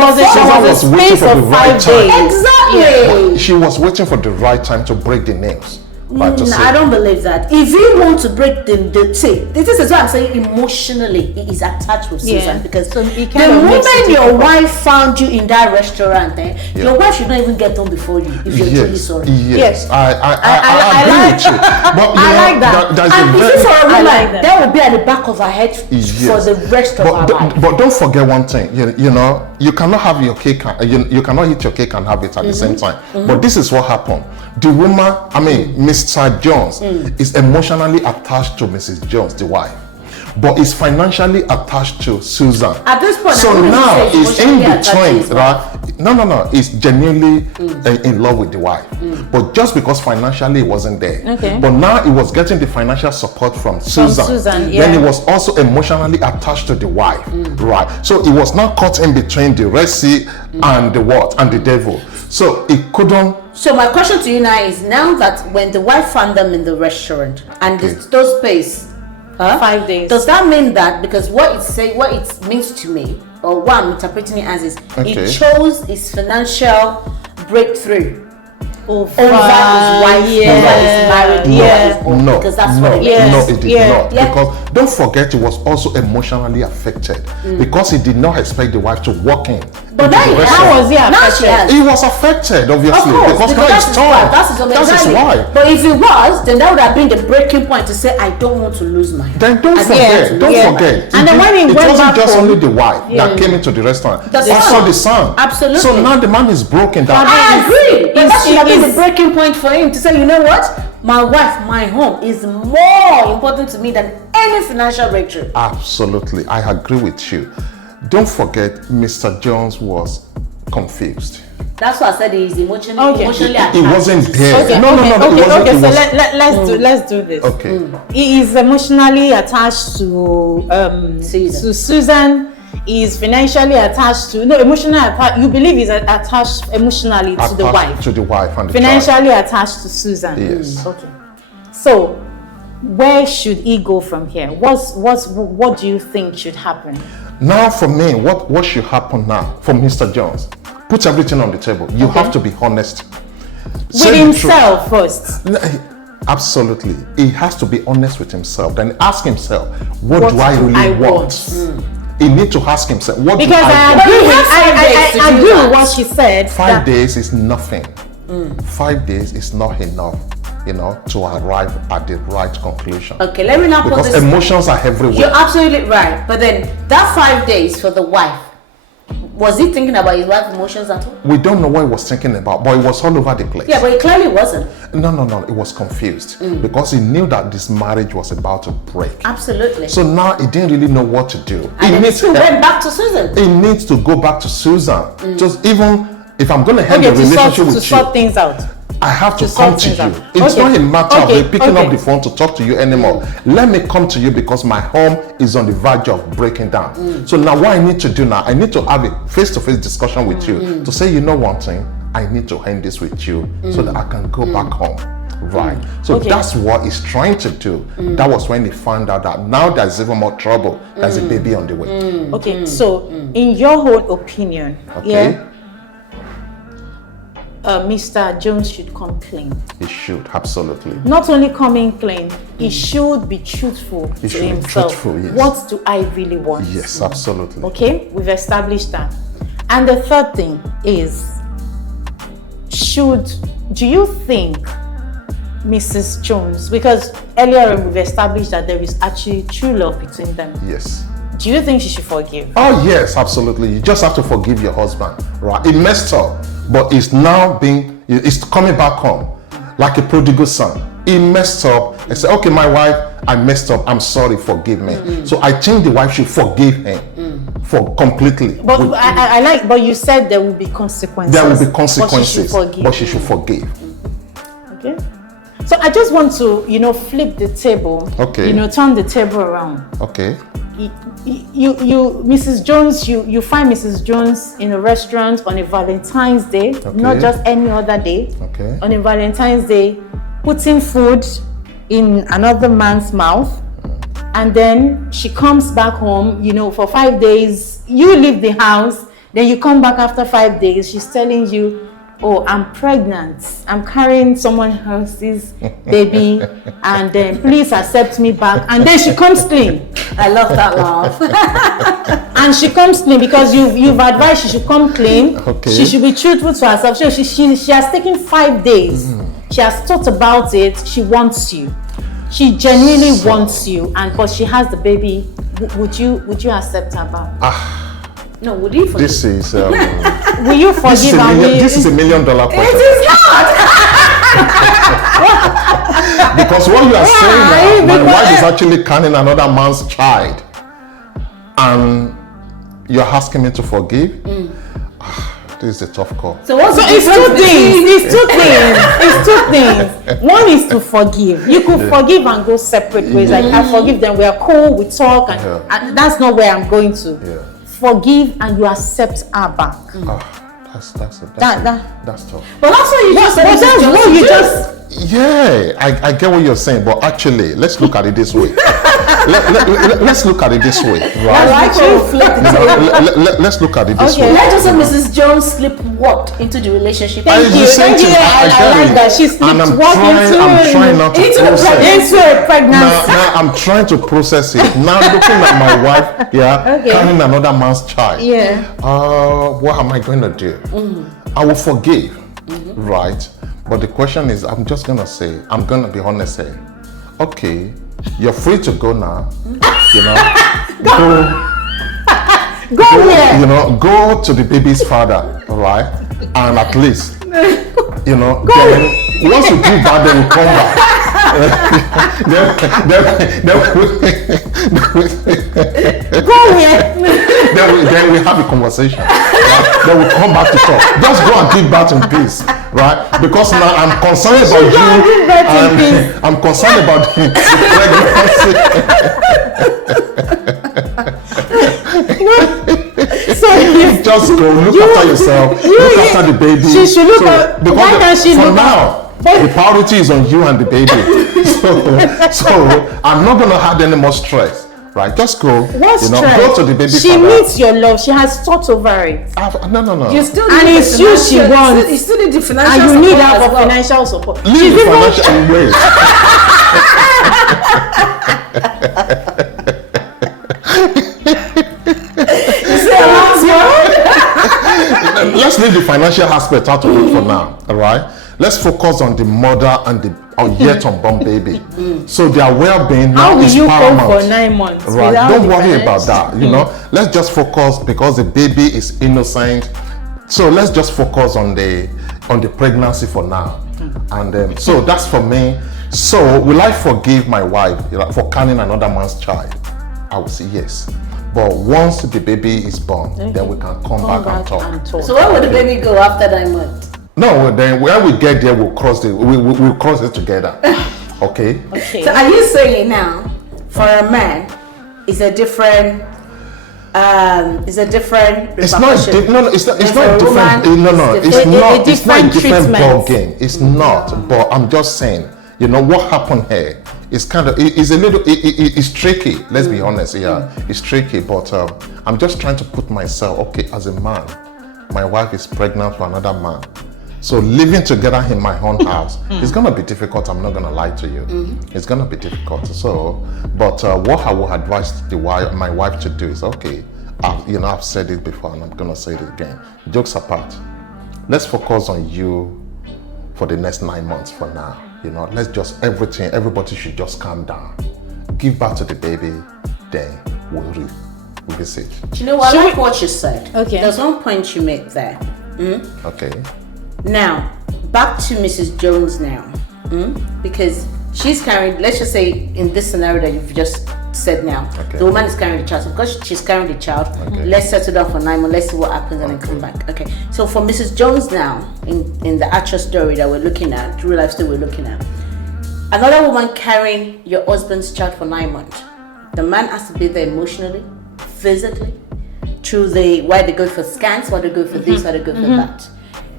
was a Susan was waiting space for the of right 5 time. days. Exactly. She was waiting for the right time to break the nails. Right, to say. I don't believe that. If you want to break this is what I'm saying. Emotionally, he is attached with Yeah. Susan, because So he the kind of makes moment it your difficult. wife found you in that restaurant, your wife should not even get home before you if you're truly sorry. Yes. I I agree like- with you. But I like that. There's And a if very, it's for a woman, like that. that will be at the back of her head for Yes. the rest of her life. But don't forget one thing. You cannot have your cake. You cannot eat your cake and have it at the same time. But this is what happened. The woman, Mr. Jones, is emotionally attached to Mrs. Jones, the wife, but is financially attached to Susan. At this point, So I wouldn't now say he's in emotionally attached to between, his wife. right? No. He's genuinely in love with the wife, but just because financially he wasn't there. Okay. But now he was getting the financial support from Susan. Susan, Then he yeah. was also emotionally attached to the wife, right? So he was now caught in between the Red Sea and the what and the devil. So he couldn't. So my question to you now is, now that when the wife found them in the restaurant and those space, 5 days. does that mean that, because what it means to me, or what I'm interpreting it as, is he chose his financial breakthrough over his wife, over his marriage, over his own, No, because that's no, what it Yes. no, it did Yeah. not. Yeah. Because don't forget, he was also emotionally affected because he did not expect the wife to walk in. But now into the he restaurant. How was he now she affected? has. He was affected, obviously, Of course, because now that's he's his torn. wife. That's his wife. But if it was, then that would have been the breaking point to say, I don't want to lose my. Then don't forget, don't forget. And then when he it went wasn't back just home- only the wife that came into the restaurant. The Also son. the son. Absolutely. So now the man is broken. That I agree. But that should have been the It's- breaking point for him to say, you know what? my wife, my home is more important to me than any financial breakthrough. Absolutely, I agree with you. Don't forget, Mr. Jones was confused. That's why I said he's emotionally attached. He wasn't there. Okay, No. Okay, so let's do this. Okay. He is emotionally attached to Susan. He is financially attached to emotionally attached. You believe he's attached emotionally to the wife. To the wife and the Financially attached to Susan. Yes. Okay. So where should he go from here? What do you think should happen? Now, for me, what should happen now for Mr. Jones? Put everything on the table. You have to be honest. With himself first. Absolutely. He has to be honest with himself. Then ask himself, what do I really want? He needs to ask himself, what because do I want? I agree with what she said. 5 days is nothing. 5 days is not enough, to arrive at the right conclusion. Okay, let me now put because this. Emotions are everywhere. You're absolutely right. But then that 5 days for the wife, was he thinking about his wife's emotions at all? We don't know what he was thinking about, but it was all over the place. Yeah, but he clearly wasn't. No, he was confused because he knew that this marriage was about to break. Absolutely. So now he didn't really know what to do. And he went back to Susan. He needs to go back to Susan. Just even if I'm going to end the relationship with you, to sort things out. I have to come to you. It's not a matter of picking up the phone to talk to you anymore. Let me come to you because my home is on the verge of breaking down. So now what I need to do now, I need to have a face-to-face discussion with you to say, you know one thing, I need to end this with you so that I can go back home. Right. So that's what he's trying to do. That was when he found out that now there's even more trouble. There's a baby on the way. Okay, so in your whole opinion, Mr. Jones should come clean. He should, absolutely. Not only coming clean, he should be truthful to himself. Truthful, yes. What do I really want? Yes, absolutely. Okay, we've established that. And the third thing is, do you think Mrs. Jones, because earlier we've established that there is actually true love between them. Yes. Do you think she should forgive? Oh yes, absolutely. You just have to forgive your husband, right? He messed up, but it's coming back home like a prodigal son. He messed up and said, okay, my wife, I messed up, I'm sorry, forgive me. So I think the wife should forgive him for completely. But I like, but you said there will be consequences. There will be consequences, but she should forgive. Okay. So I just want to, flip the table. Okay. Turn the table around. Okay. Mrs. Jones, you find Mrs. Jones in a restaurant on a Valentine's Day, not just any other day. Okay. On a Valentine's Day, putting food in another man's mouth, and then she comes back home. For 5 days, you leave the house. Then you come back after 5 days. She's telling you, oh, I'm pregnant. I'm carrying someone else's baby, and then please accept me back. And then she comes clean. I love that laugh. And she comes clean because you've advised she should come clean. Okay. She should be truthful to herself. So she has taken 5 days. She has thought about it. She wants you. She genuinely wants you, but she has the baby. Would you accept her back? No, would you forgive? This is will you forgive her? This is $1 million question. It is not. Because what you are saying now, my wife is actually carrying another man's child, and you're asking me to forgive. This is a tough call. So it's two things. One is to forgive. You could forgive and go separate ways. Like, I forgive them, we are cool, we talk, and that's not where I'm going to. Yeah. Forgive and you accept her back. That's tough. But that's what you just said. That's what you just. Yeah, I get what you're saying, but actually, let's look at it this way. Let's look at it this way, right? Let's look at it this way. Let us say Mrs. Jones sleepwalked into the relationship. Thank you. I like that. She sleepwalked into a pregnancy. Now I'm trying to process it. Now looking at my wife, carrying another man's child. Yeah. What am I going to do? I will forgive, right? But the question is, I'm going to be honest here. Okay, you're free to go now. Go to the baby's father, right? And at least, once you do bad, then we come back. Go here. then we have a conversation. Right? Then we come back to talk. Just go and give birth in peace, right? Because now I'm concerned about you. I'm concerned about the pregnancy. So you just go look after yourself. Look after the baby. She should look at. Why can't she look now? The priority is on you and the baby. so I'm not gonna have any more stress. Right, just go. What stress? Go to the baby. She needs your love. She has thought over it. No. You still and it's you she wants. You still need the financial and you need her for well. financial support. Leave the financial wait. Let's leave the financial aspect out of it for now. All right. Let's focus on the mother and the yet unborn baby. So their well-being now is paramount. How will you cope for 9 months? Right. Don't worry about that. You know. Let's just focus because the baby is innocent. So let's just focus on the pregnancy for now. And so that's for me. So will I forgive my wife for carrying another man's child? I will say yes. But once the baby is born, then we can come back and talk. So where will the baby go after 9 months? No, then when we get there, we'll cross we'll cross it together. Okay. So are you saying now, for a man, it's a different It's not different. It's not a different ball game. It's not. But I'm just saying, what happened here is it's tricky. Let's be honest. Yeah, it's tricky. But I'm just trying to put myself, okay, as a man, my wife is pregnant for another man. So living together in my own house is gonna be difficult. I'm not gonna lie to you. It's gonna be difficult. So, but what I would advise my wife to do is, okay, I've said it before and I'm gonna say it again. Jokes apart, let's focus on you for the next 9 months for now. Let's just everybody should just calm down. Give birth to the baby, then we'll revisit. You know what? I like what you said. Okay. There's one point you made there. Okay. Now, back to Mrs. Jones now. Because she's carrying, let's just say in this scenario that you've just said now, the woman is carrying the child. So because she's carrying the child, let's settle down for 9 months, let's see what happens and then come back. Okay. So for Mrs. Jones now, in the actual story that we're looking at, real life story we're looking at, another woman carrying your husband's child for 9 months. The man has to be there emotionally, physically, through why they go for scans, why they go for this, why they go for that.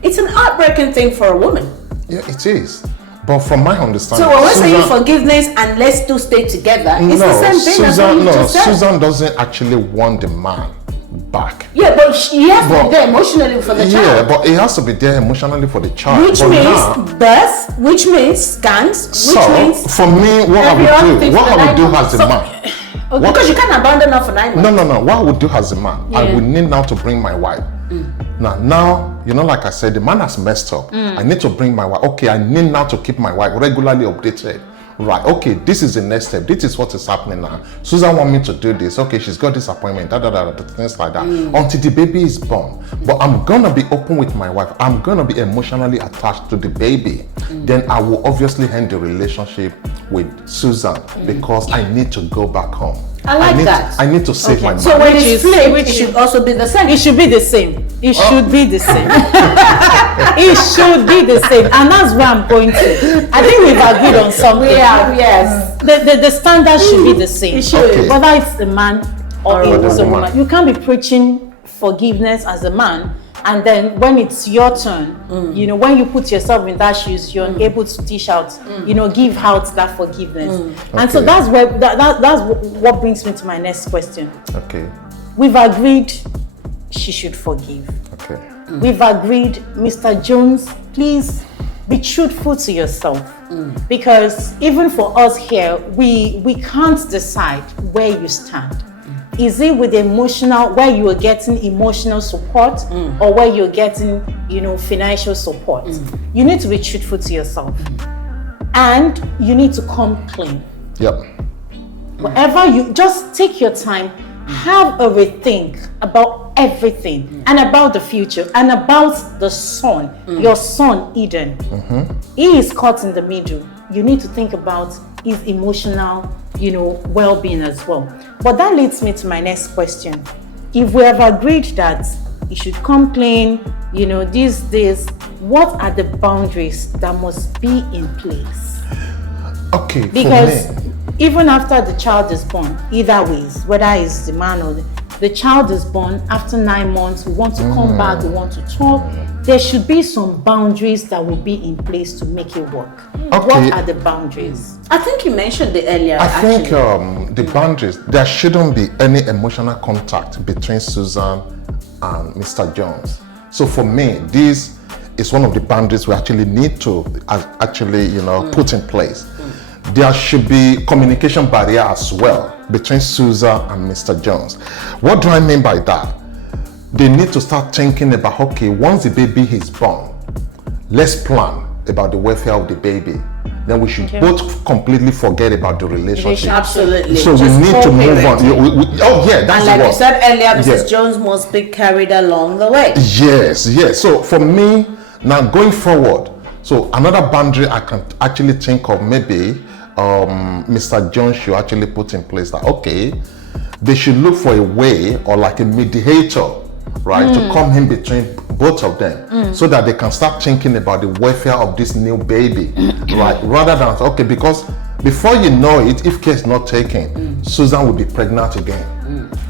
It's an heartbreaking thing for a woman. Yeah, it is. But from my understanding, so when we're saying forgiveness and let's two stay together, it's the same thing as what you just said. Susan doesn't actually want the man back. Yeah, but he has to be there emotionally for the child. Yeah, but he has to be there emotionally for the child. Which means birth, which means scans, which means for me, what I would do as a man. Because you can't abandon her for 9 months. No. What I would do as a man, I would need now to bring my wife. Now, like I said, the man has messed up. I need to bring my wife. Okay, I need now to keep my wife regularly updated. Right, okay, this is the next step. This is what is happening now. Susan wants me to do this. Okay, she's got this appointment, things like that. Until the baby is born. But I'm going to be open with my wife. I'm going to be emotionally attached to the baby. Then I will obviously end the relationship with Susan because I need to go back home. I like that. I need to save my mind. So when it's flipped, it should also be the same. It should be the same. It should be the same. It should be the same. And that's where I'm going to. I think we've agreed on something. Yes. The standard should be the same. It should. Okay. Whether it's a man or it's a woman. You can't be preaching forgiveness as a man. And then when it's your turn, when you put yourself in that shoes, you're able to dish out, give out that forgiveness. And so that's where that's what brings me to my next question. Okay. We've agreed she should forgive. Okay. We've agreed, Mr. Jones, please be truthful to yourself. Because even for us here, we can't decide where you stand. Is it with where you are getting emotional support or where you're getting, financial support? You need to be truthful to yourself. And you need to come clean. Yep. Whatever you just take your time, have a rethink about everything and about the future and about the son, your son Eden. He is caught in the middle. You need to think about his emotional, well-being as well. But that leads me to my next question. If we have agreed that he should come clean, these days, what are the boundaries that must be in place? Okay, Because for me, even after the child is born, either ways, whether it's the man or the child is born, after 9 months, we want to come back, we want to talk, there should be some boundaries that will be in place to make it work. Okay. What are the boundaries? I think you mentioned it earlier. I think actually. the boundaries, there shouldn't be any emotional contact between Susan and Mr. Jones. So for me, this is one of the boundaries we actually need to put in place. There should be communication barrier as well between Susan and Mr. Jones. What do I mean by that? They need to start thinking about, okay, once the baby is born, let's plan about the welfare of the baby. Then we should both completely forget about the relationship. Absolutely. So Just we need to move on. co-parenting. That's And like what. you said earlier, Mrs. Yeah. Jones must be carried along the way. Yes. So for me, now going forward, so another boundary I can actually think of, maybe Mr. Jones should actually put in place that, okay, they should look for a way or like a mediator, right, to come in between both of them so that they can start thinking about the welfare of this new baby, right, rather than, okay, because before you know it, if care is not taken, Susan will be pregnant again.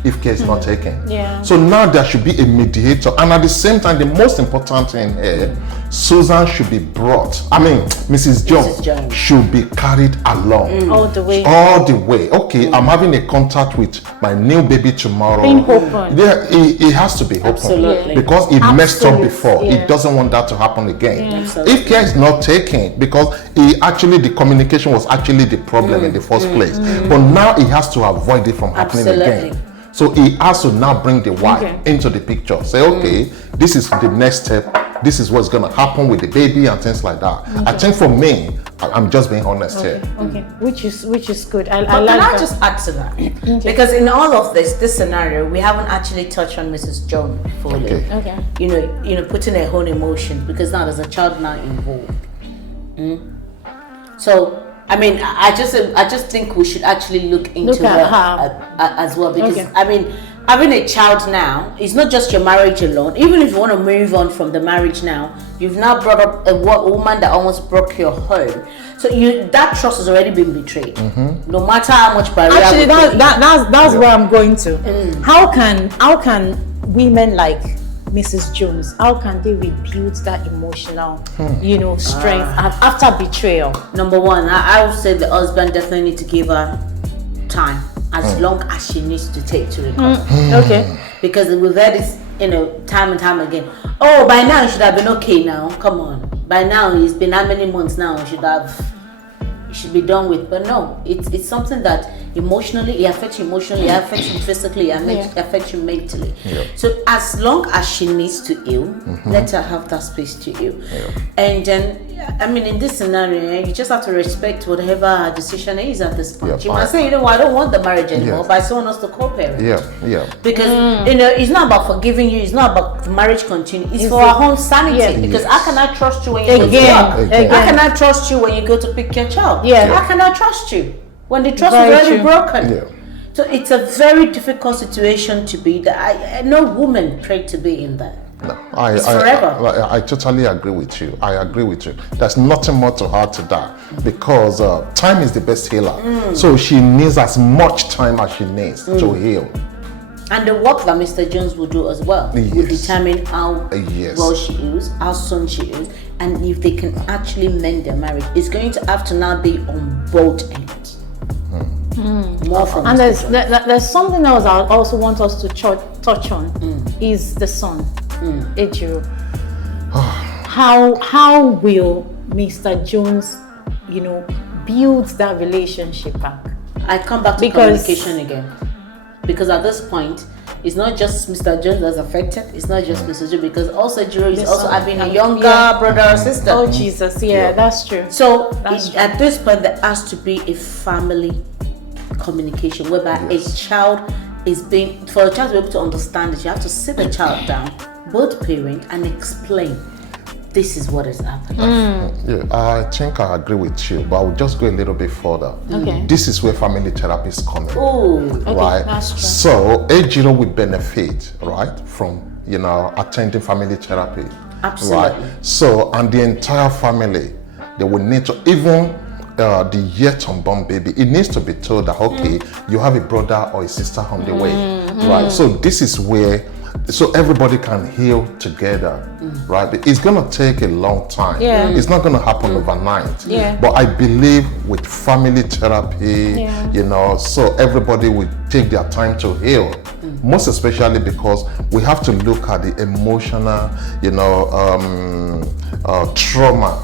If care is not taken. Yeah. So now there should be a mediator, and at the same time, the most important thing here, Susan should be brought. I mean, Mrs. Jones should be carried along All the way. All the way. Okay, I'm having a contact with my new baby tomorrow. Being open. Yeah, it has to be open. Absolutely. Because it messed up Absolute, before. yeah. It doesn't want that to happen again. Absolutely. If care is not taken, because the communication was actually the problem in the first place. But now he has to avoid it from happening Absolutely. again. So he has to now bring the wife Okay. into the picture. Say, okay, this is the next step. This is what's going to happen with the baby and things like that. I think for me, I'm just being honest here. Okay, which is good. I But like can I that. just add to that? Because in all of this scenario, we haven't actually touched on Mrs. Jones fully. Okay. Okay. Putting her own emotions, because now there's a child now involved. So I mean, I just think we should actually look into at her as well, because Okay. I mean, having a child now is not just your marriage alone. Even if you want to move on from the marriage now, you've now brought up a woman that almost broke your home. So that trust has already been betrayed. No matter how much barrier. Actually, we put in. that's where I'm going to. How can women like Mrs. Jones, how can they rebuild that emotional, strength after betrayal? Number one, I would say the husband definitely need to give her time, as long as she needs to take to recover. Okay. Because we've heard this, time and time again. Oh, by now it should have been okay now. Come on. By now it's been how many months now? It should be done with. But no, it's something that emotionally, it affects you emotionally, it affects you physically, it affects you mentally. So as long as she needs to heal, let her have that space to heal. And then, I mean, in this scenario, you just have to respect whatever her decision is at this point. She might say, I don't want the marriage anymore, but I still want us to co-parent. Because, it's not about forgiving you, it's not about the marriage continue, it's for our own sanity. Because how can I trust you when you go to work? How can I trust you when you go to pick your child? How can I trust you when the trust is already broken? So it's a very difficult situation to be that. No woman prayed to be in that. No, It's forever. I totally agree with you. I agree with you. There's nothing more to add to that, because time is the best healer. So she needs as much time as she needs to heal. And the work that Mr. Jones will do as well will determine how well she is, how soon she is, and if they can actually mend their marriage. It's going to have to now be on both ends. More from And Mr. Jones. there's something else I also want us to touch on is the son, Ejiro. How will Mr. Jones, build that relationship back? I come back to Because- communication again. Because at this point, it's not just Mr. Jones that's affected, it's not just Mr. Jones, because also Jiro is also having a younger brother or sister. Oh Jesus, that's true. So That's at this point, there has to be a family communication whereby a child is being, for a child to be able to understand it, you have to sit the child down, both parent, and explain this is what is happening. Yeah, I think I agree with you, but I'll just go a little bit further. Okay. This is where family therapy is coming. Oh, Right. that's true. So Ejiro will benefit, right, from attending family therapy. Absolutely. Right. So, and the entire family, they will need to, even the yet unborn baby, it needs to be told that okay, you have a brother or a sister on the way. Right. So this is where, so everybody can heal together, right? But it's gonna take a long time. Yeah. It's not gonna happen overnight. Yeah. But I believe with family therapy, so everybody will take their time to heal. Most especially because we have to look at the emotional, trauma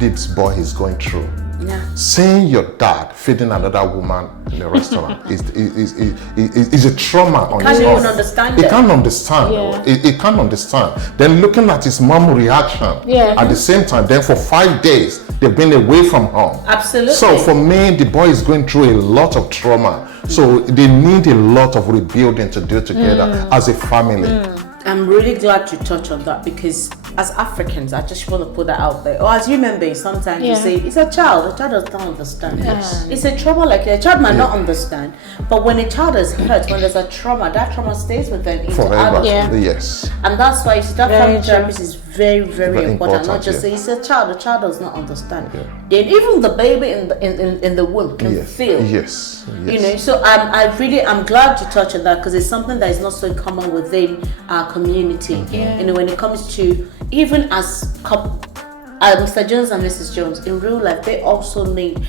this boy is going through. Yeah. Seeing your dad feeding another woman in a restaurant is a trauma on Can't its even own. understand It it. can't understand. Yeah. It can't understand. Then looking at his mom reaction at the same time, then for 5 days they've been away from home. Absolutely. So for me, the boy is going through a lot of trauma. So they need a lot of rebuilding to do together as a family. I'm really glad you touched on that, because as Africans, I just want to put that out there. Or as human beings, sometimes you say, it's a child does not understand. Yes. It's a trauma, like a child might not understand. But when a child is hurt, when there's a trauma, that trauma stays with them into Forever. adulthood. Yeah. Yes. And that's why that Very family true. therapist is very, very important. Not just say it's a child. The child does not understand. Then even the baby in the womb can feel. Yes. So I'm glad you touched on that, because it's something that is not so common within our community. When it comes to, even as Mr. Jones and Mrs. Jones in real life, they also need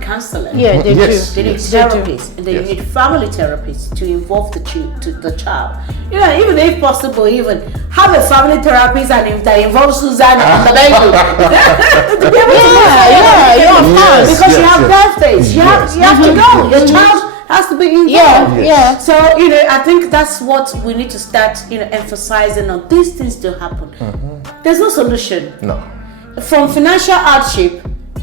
counseling. Yeah, they Yes. do. They need Yes. therapists, and they need family therapists to involve the child. Even if possible, even have a family therapist and that involves Susan and the baby. To be able to of course. because you have birthdays, you have to know your child has to be involved. So I think that's what we need to start emphasizing on. These things do happen. There's no solution. No. From financial hardship,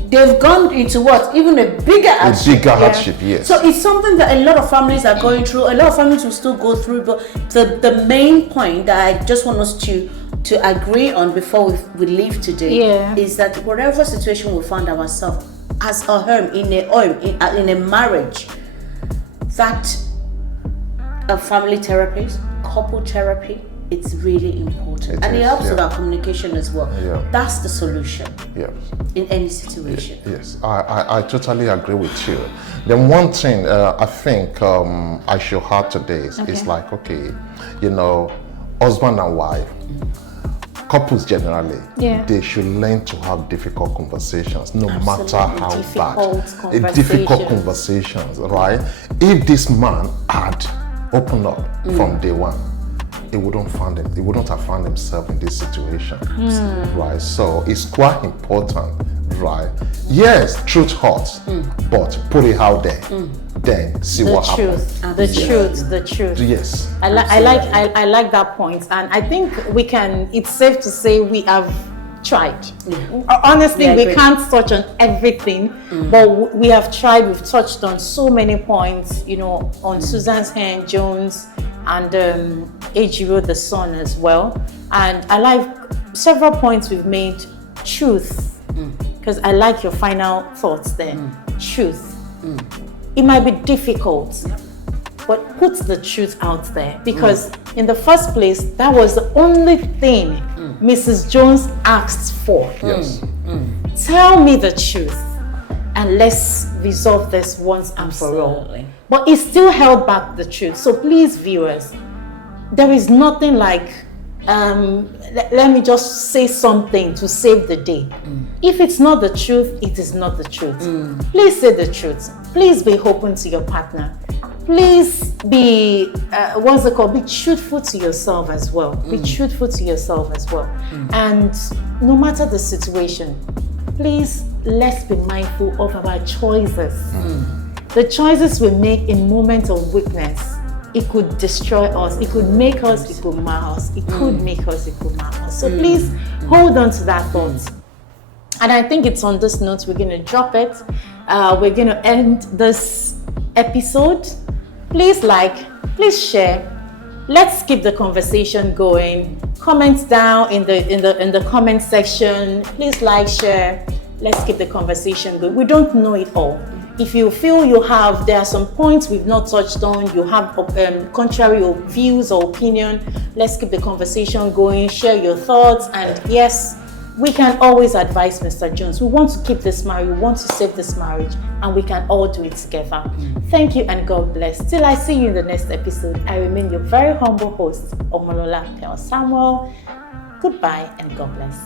they've gone into what? Even a bigger hardship. A bigger hardship, yes. So it's something that a lot of families are going through. A lot of families will still go through. But the main point that I just want us to agree on before we leave today is that whatever situation we find ourselves as a home, in a marriage, that a family therapist, couple therapy, it's really important. It helps with our communication as well. That's the solution in any situation. Yes, I totally agree with you. Then one thing I think I should add today is like, husband and wife, couples generally, they should learn to have difficult conversations, no matter how bad. Difficult conversations, right? If this man had opened up from day one, he wouldn't have found himself in this situation, right? So it's quite important, right? Yes, truth hurts, but put it out there, then see what happens. The truth. Yes. I like that point, and I think it's safe to say we have tried. Honestly, we can't touch on everything, but we have tried. We've touched on so many points, on Susan's hand, Jones, and Ejiro, the son, as well. And I like several points we've made. Truth, because I like your final thoughts there. Truth. It might be difficult, but put the truth out there, because in the first place, that was the only thing Mrs. Jones asked for. Yes. Tell me the truth, and let's resolve this once and for all. But it still held back the truth. So please, viewers, there is nothing like let me just say something to save the day. If it's not the truth, it is not the truth. Please say the truth. Please be open to your partner. Please be be truthful to yourself as well. Be truthful to yourself as well. And no matter the situation, please, let's be mindful of our choices. The choices we make in moments of weakness, it could destroy us, it could make us, it could mar us, it could make us, it could mar us. So please hold on to that thought. And I think it's on this note we're going to drop it. We're going to end this episode. Please like, please share. Let's keep the conversation going. Comments down in the comment section. Please like, share. Let's keep the conversation going. We don't know it all. If you feel there are some points we've not touched on, you have contrary views or opinion, let's keep the conversation going. Share your thoughts, and yes, we can always advise Mr. Jones. We want to keep this marriage, we want to save this marriage, and we can all do it together. Thank you and God bless. Till I see you in the next episode, I remain your very humble host, Omolola Pearl Samuel. Goodbye and God bless.